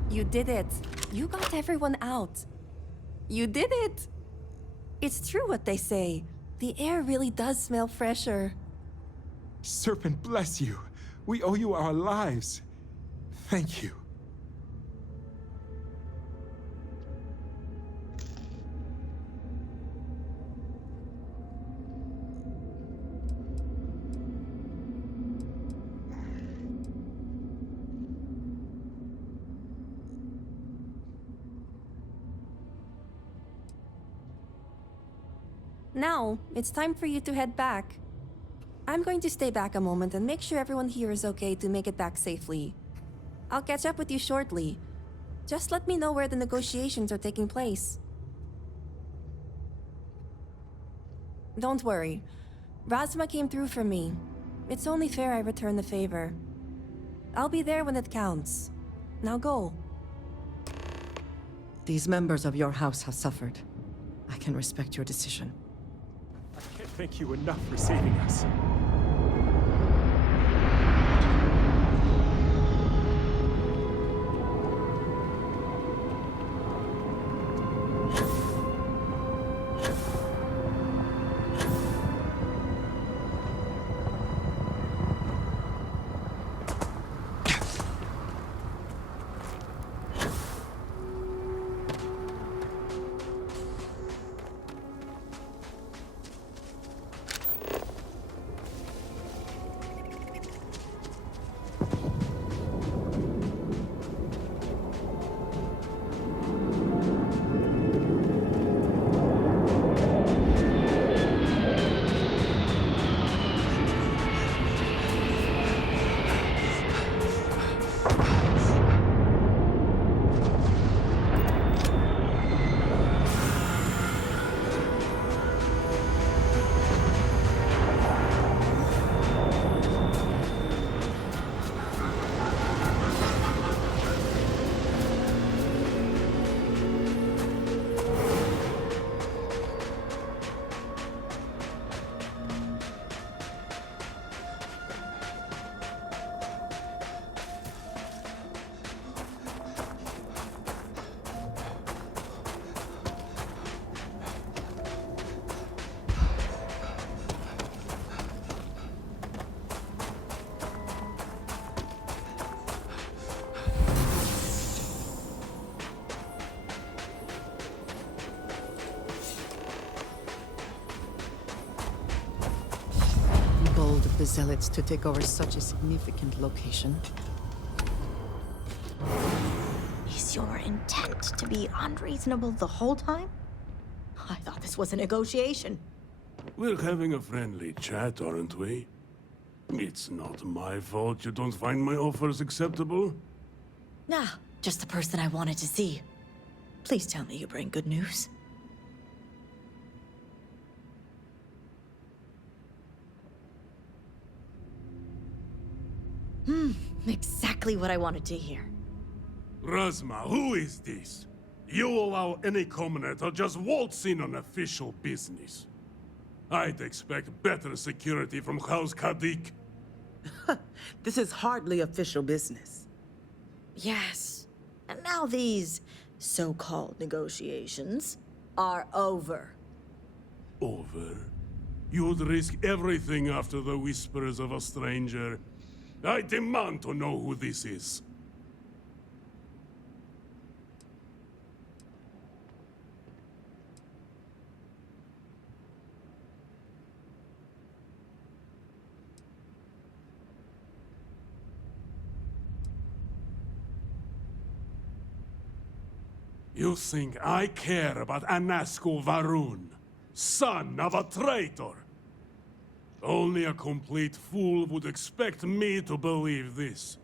You did it. You got everyone out. You did it. It's true what they say. The air really does smell fresher. Serpent bless you. We owe you our lives. Thank you. Now, it's time for you to head back. I'm going to stay back a moment and make sure everyone here is okay to make it back safely. I'll catch up with you shortly. Just let me know where the negotiations are taking place. Don't worry. Razma came through for me. It's only fair I return the favor. I'll be there when it counts. Now go. These members of your house have suffered. I can respect your decision. I can't thank you enough for saving us. of the Zealots to take over such a significant location. Is your intent to be unreasonable the whole time? I thought this was a negotiation. We're having a friendly chat, aren't we? It's not my fault you don't find my offers acceptable. Nah, just the person I wanted to see. Please tell me you bring good news. Exactly what I wanted to hear. Razma, who is this? You allow any commoner to just waltz in on official business. I'd expect better security from House Kadik. This is hardly official business. Yes. And now these so-called negotiations are over. Over? You'd risk everything after the whispers of a stranger. I demand to know who this is. You think I care about Anasco Varun, son of a traitor? Only a complete fool would expect me to believe this.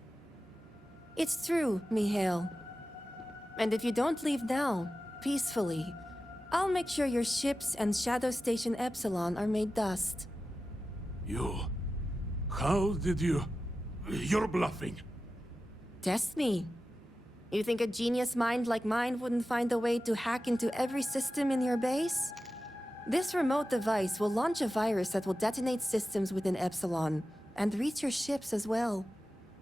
It's true, Mihail. And if you don't leave now, peacefully, I'll make sure your ships and Shadow Station Epsilon are made dust. You... How did you... You're bluffing. Test me. You think a genius mind like mine wouldn't find a way to hack into every system in your base? This remote device will launch a virus that will detonate systems within Epsilon, and reach your ships as well.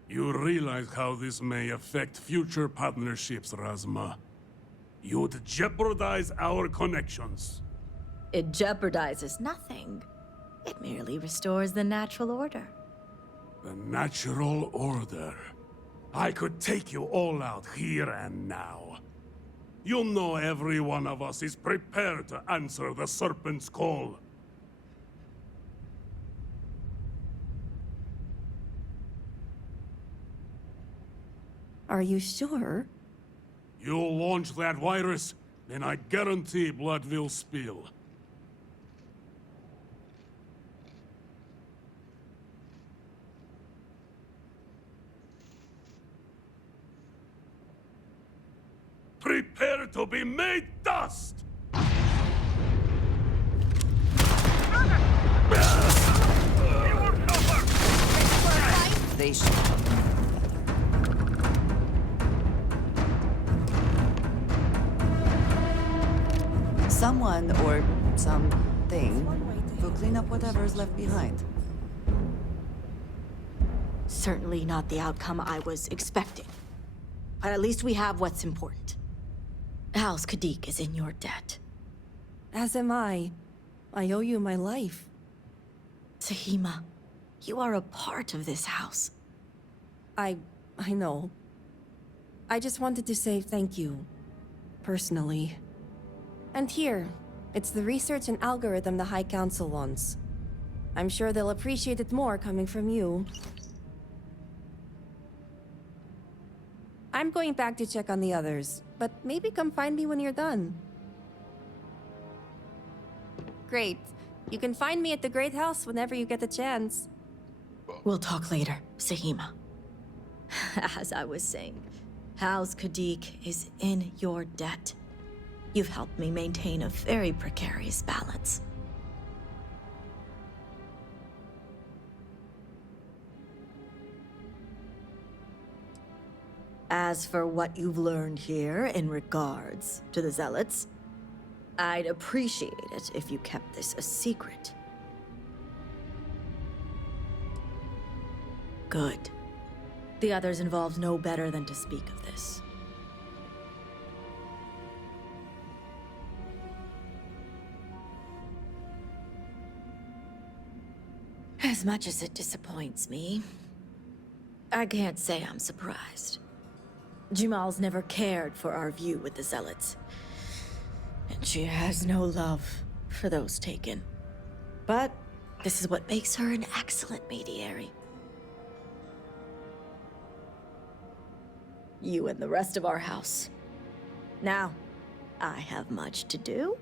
You realize how this may affect future partnerships, Razma. You'd jeopardize our connections. It jeopardizes nothing. It merely restores the natural order. The natural order. I could take you all out here and now. You know every one of us is prepared to answer the Serpent's call. Are you sure? You launch that virus, then I guarantee blood will spill. Prepare to be made dust! They should. Someone or something will clean up whatever's left behind. Certainly not the outcome I was expecting. But at least we have what's important. House Kadik is in your debt. As am I. I owe you my life. Sahima, you are a part of this house. I know. I just wanted to say thank you. Personally. And here, it's the research and algorithm the High Council wants. I'm sure they'll appreciate it more coming from you. I'm going back to check on the others, but maybe come find me when you're done. Great. You can find me at the Great House whenever you get the chance. We'll talk later, Sahima. As I was saying, House Kadik is in your debt. You've helped me maintain a very precarious balance. As for what you've learned here in regards to the Zealots, I'd appreciate it if you kept this a secret. Good. The others involved know better than to speak of this. As much as it disappoints me, I can't say I'm surprised. Jamal's never cared for our view with the Zealots. And she has no love for those taken. But This is what makes her an excellent mediary. You and the rest of our house. Now, I have much to do,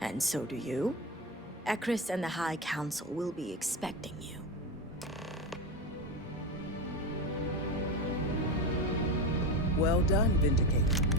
and so do you. Ekris and the High Council will be expecting you. Well done, Vindicator.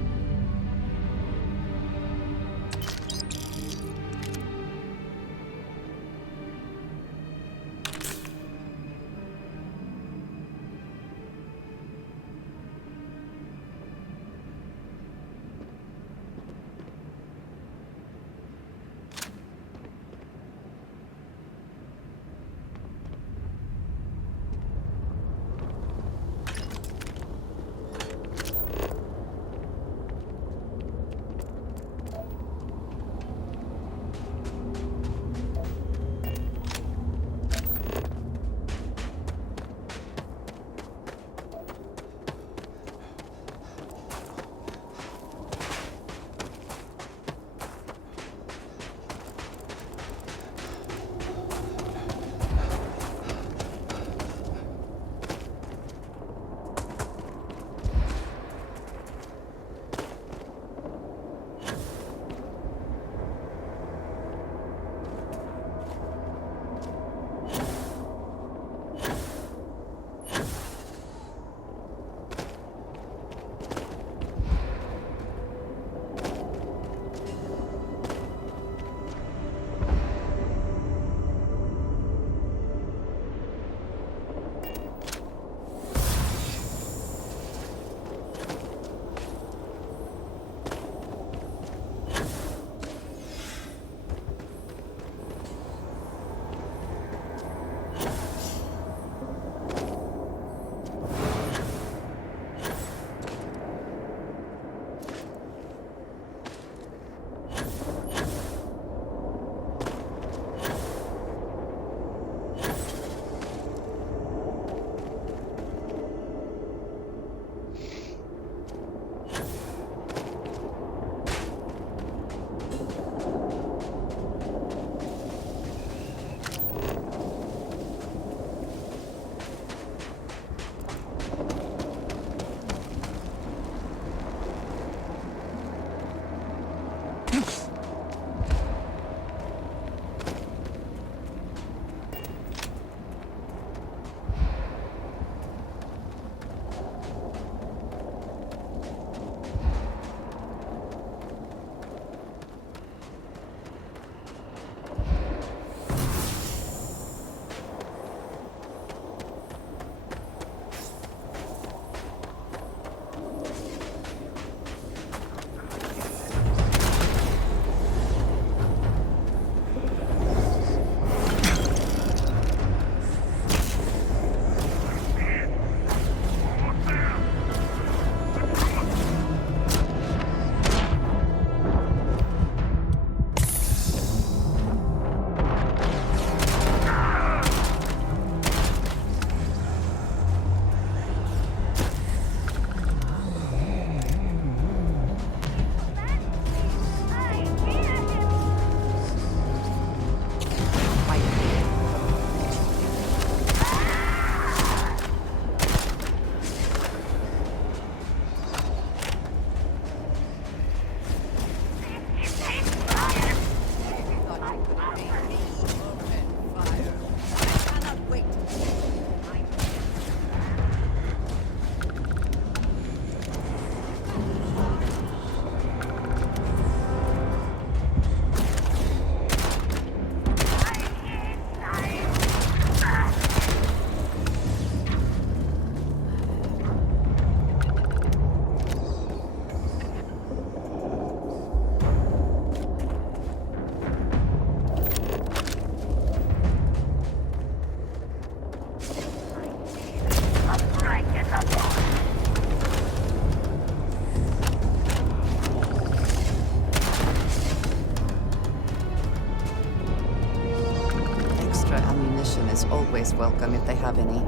is always welcome if they have any.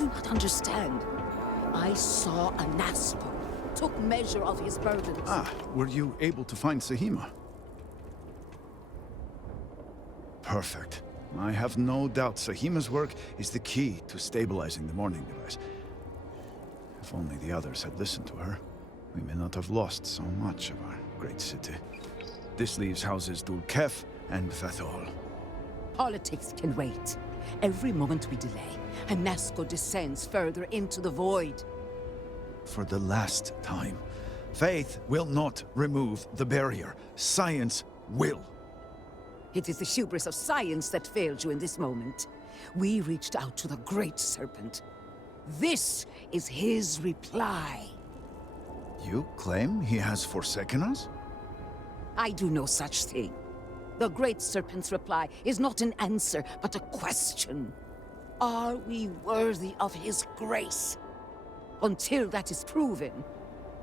do not understand. I saw a Nazgul, took measure of his burdens. Ah, were you able to find Sahima? Perfect. I have no doubt Sahima's work is the key to stabilizing the morning device. If only the others had listened to her, we may not have lost so much of our great city. This leaves houses Dul Kef and Fathol. Politics can wait. Every moment we delay, a Nazgul descends further into the void. For the last time, faith will not remove the barrier. Science will. It is the hubris of science that failed you in this moment. We reached out to the Great Serpent. This is his reply. You claim he has forsaken us? I do no such thing. The Great Serpent's reply is not an answer, but a question. Are we worthy of his grace? Until that is proven,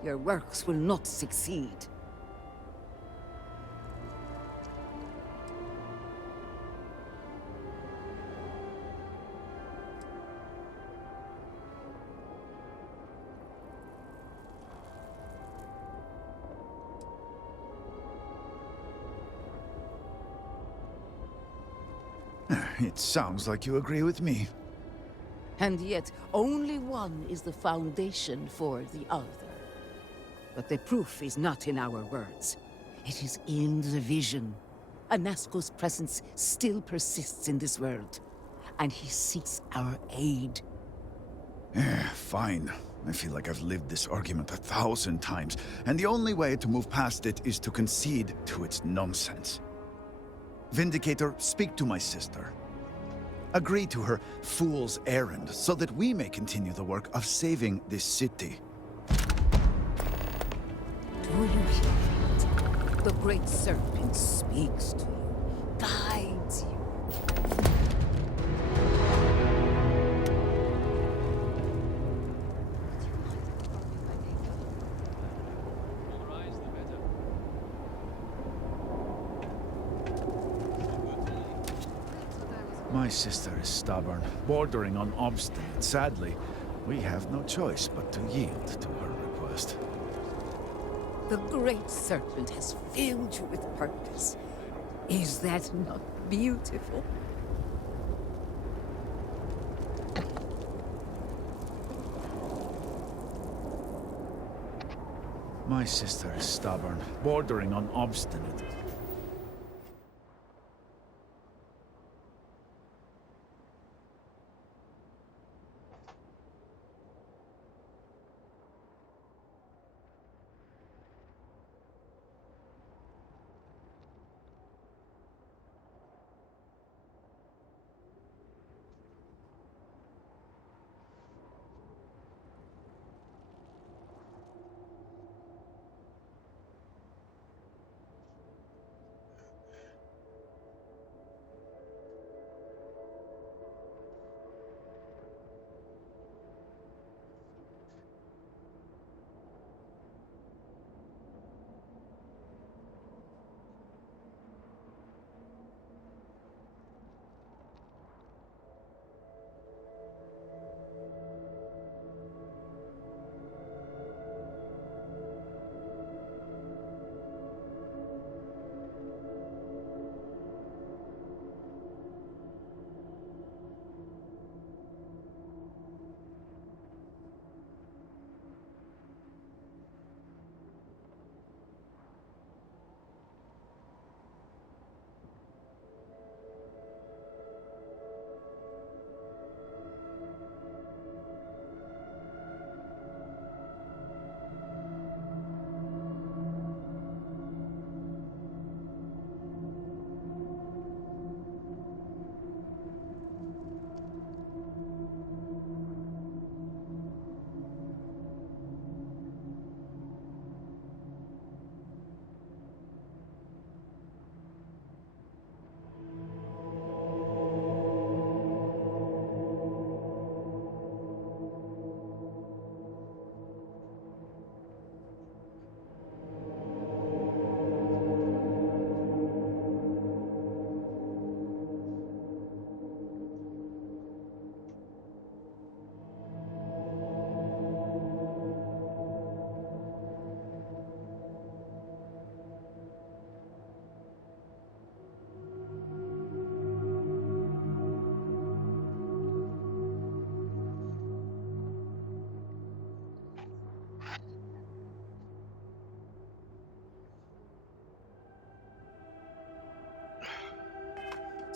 your works will not succeed. It sounds like you agree with me. And yet, only one is the foundation for the other. But the proof is not in our words. It is in the vision. A Nazgul's presence still persists in this world, and he seeks our aid. Fine. I feel like I've lived this argument 1,000 times, and the only way to move past it is to concede to its nonsense. Vindicator, speak to my sister. Agree to her fool's errand, so that we may continue the work of saving this city. Do you hear that? The Great Serpent speaks to you, guides you. My sister is stubborn, bordering on obstinate. Sadly, we have no choice but to yield to her request. The Great Serpent has filled you with purpose. Is that not beautiful? My sister is stubborn, bordering on obstinate.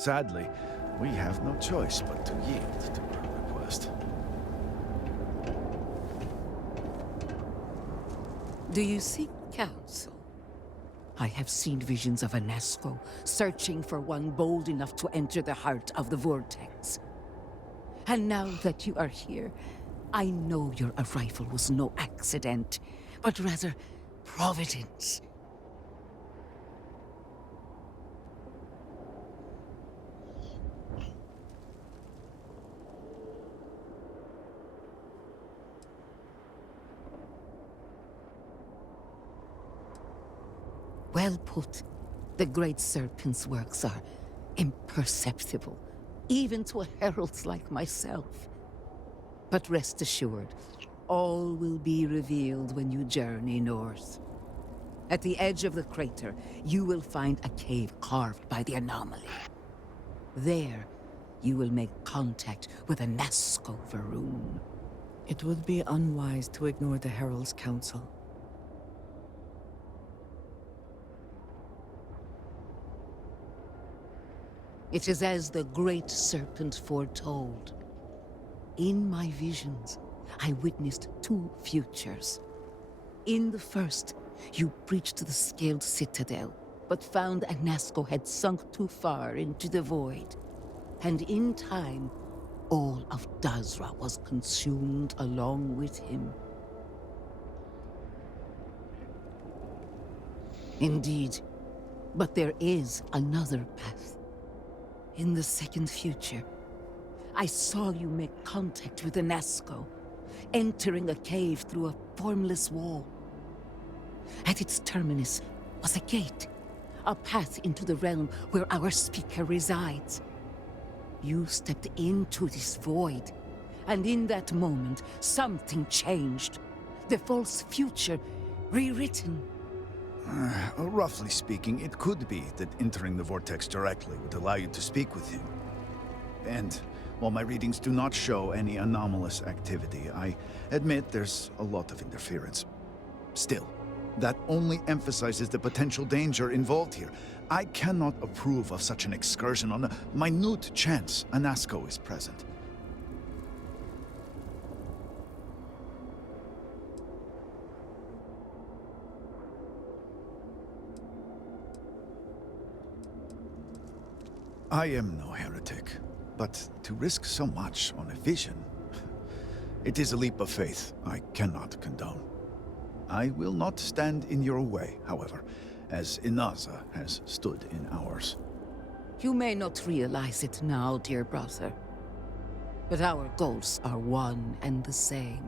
Sadly, we have no choice but to yield to her request. Do you seek counsel? I have seen visions of Anasco searching for one bold enough to enter the heart of the vortex. And now that you are here, I know your arrival was no accident, but rather providence. Well put. The Great Serpent's works are imperceptible, even to heralds like myself. But rest assured, all will be revealed when you journey north. At the edge of the crater, you will find a cave carved by the anomaly. There, you will make contact with a Nazco Varun. It would be unwise to ignore the Herald's counsel. It is as the Great Serpent foretold. In my visions, I witnessed two futures. In the first, you breached the scaled citadel, but found Anasco had sunk too far into the void. And in time, all of Dazra was consumed along with him. Indeed, but there is another path. In the second future, I saw you make contact with Anasco, entering a cave through a formless wall. At its terminus was a gate, a path into the realm where our speaker resides. You stepped into this void, and in that moment, something changed. The false future rewritten. Roughly speaking, it could be that entering the vortex directly would allow you to speak with him. And while my readings do not show any anomalous activity, I admit there's a lot of interference. Still, that only emphasizes the potential danger involved here. I cannot approve of such an excursion on a minute chance Anasco is present. I am no heretic, but to risk so much on a vision, it is a leap of faith I cannot condone. I will not stand in your way, however, as Inaza has stood in ours. You may not realize it now, dear brother, but our goals are one and the same.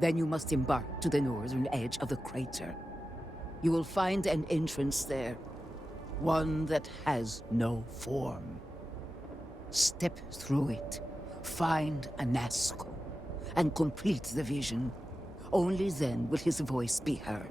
Then you must embark to the northern edge of the crater. You will find an entrance there, one that has no form. Step through it, find Anasco, and complete the vision. Only then will his voice be heard.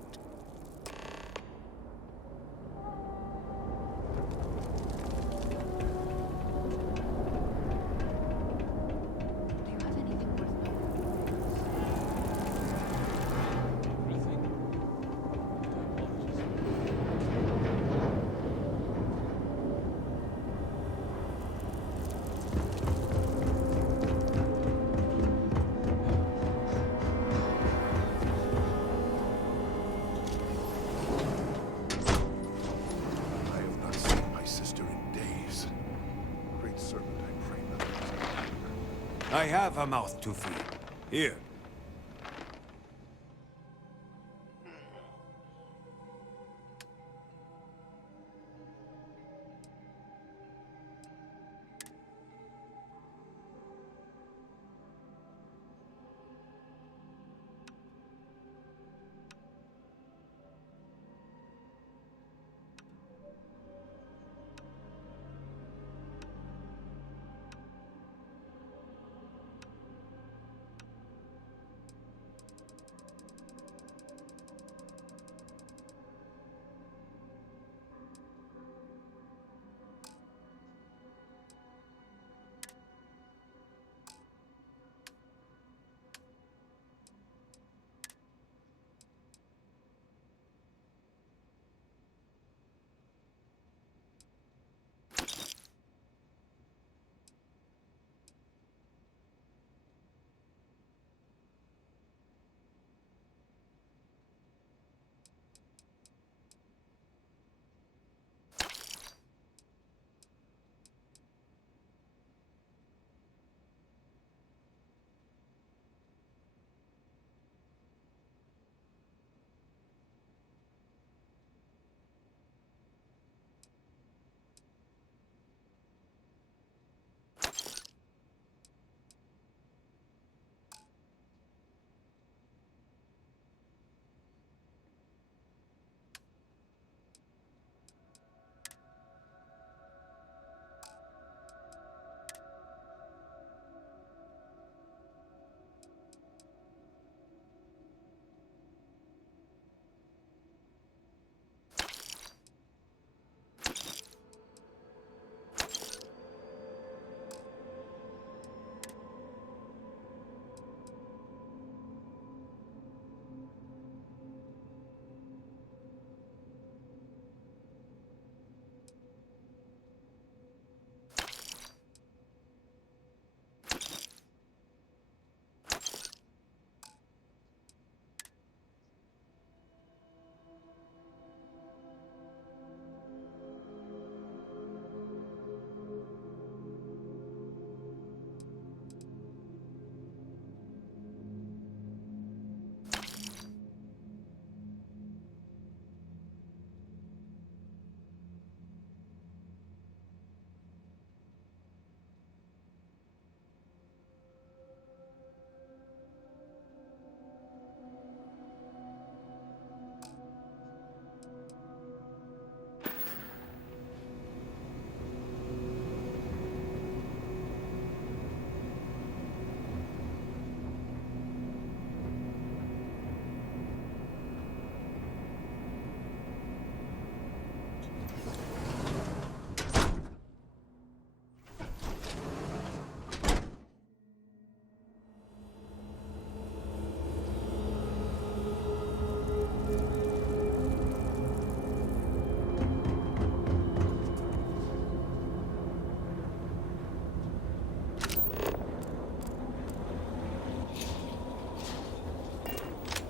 I have not seen my sister in days. Great Serpent, I pray not. I have a mouth to feed. Here.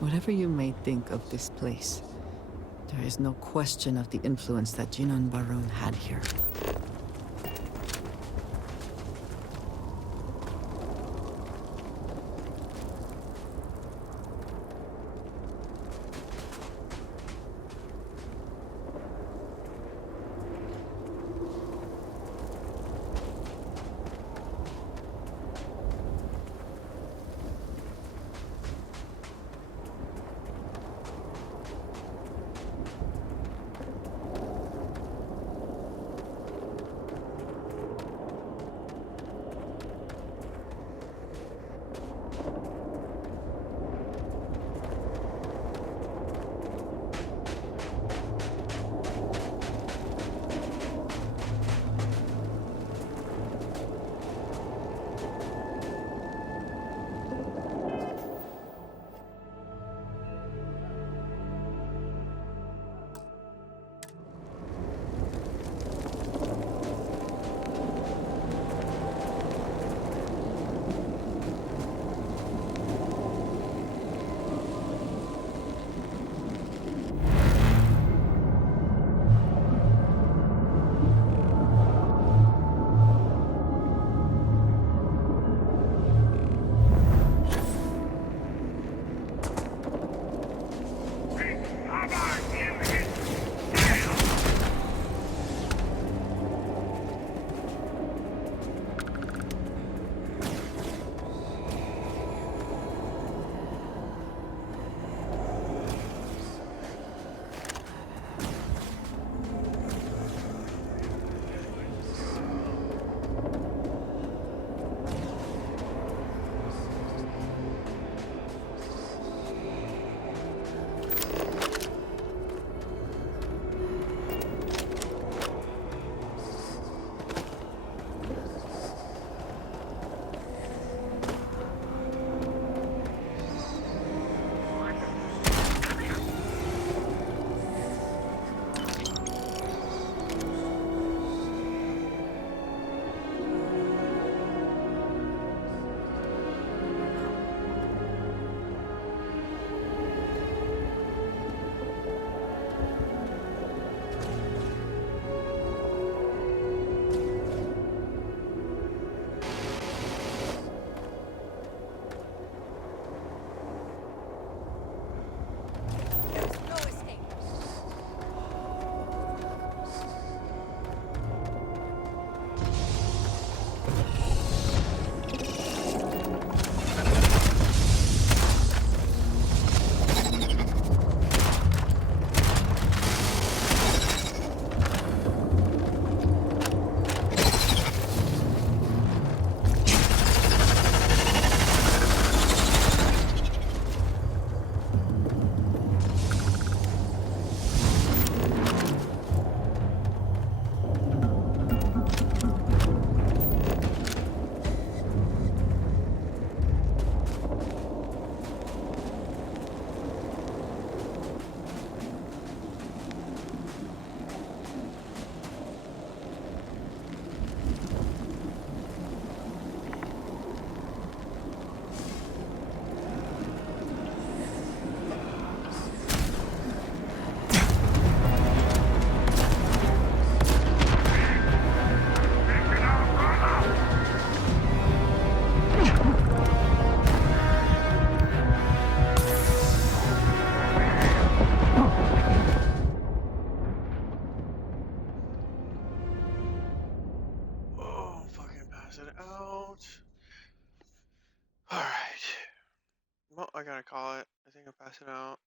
Whatever you may think of this place, there is no question of the influence that Jinan Baron had here. Well, I gotta call it. I think I'm passing out.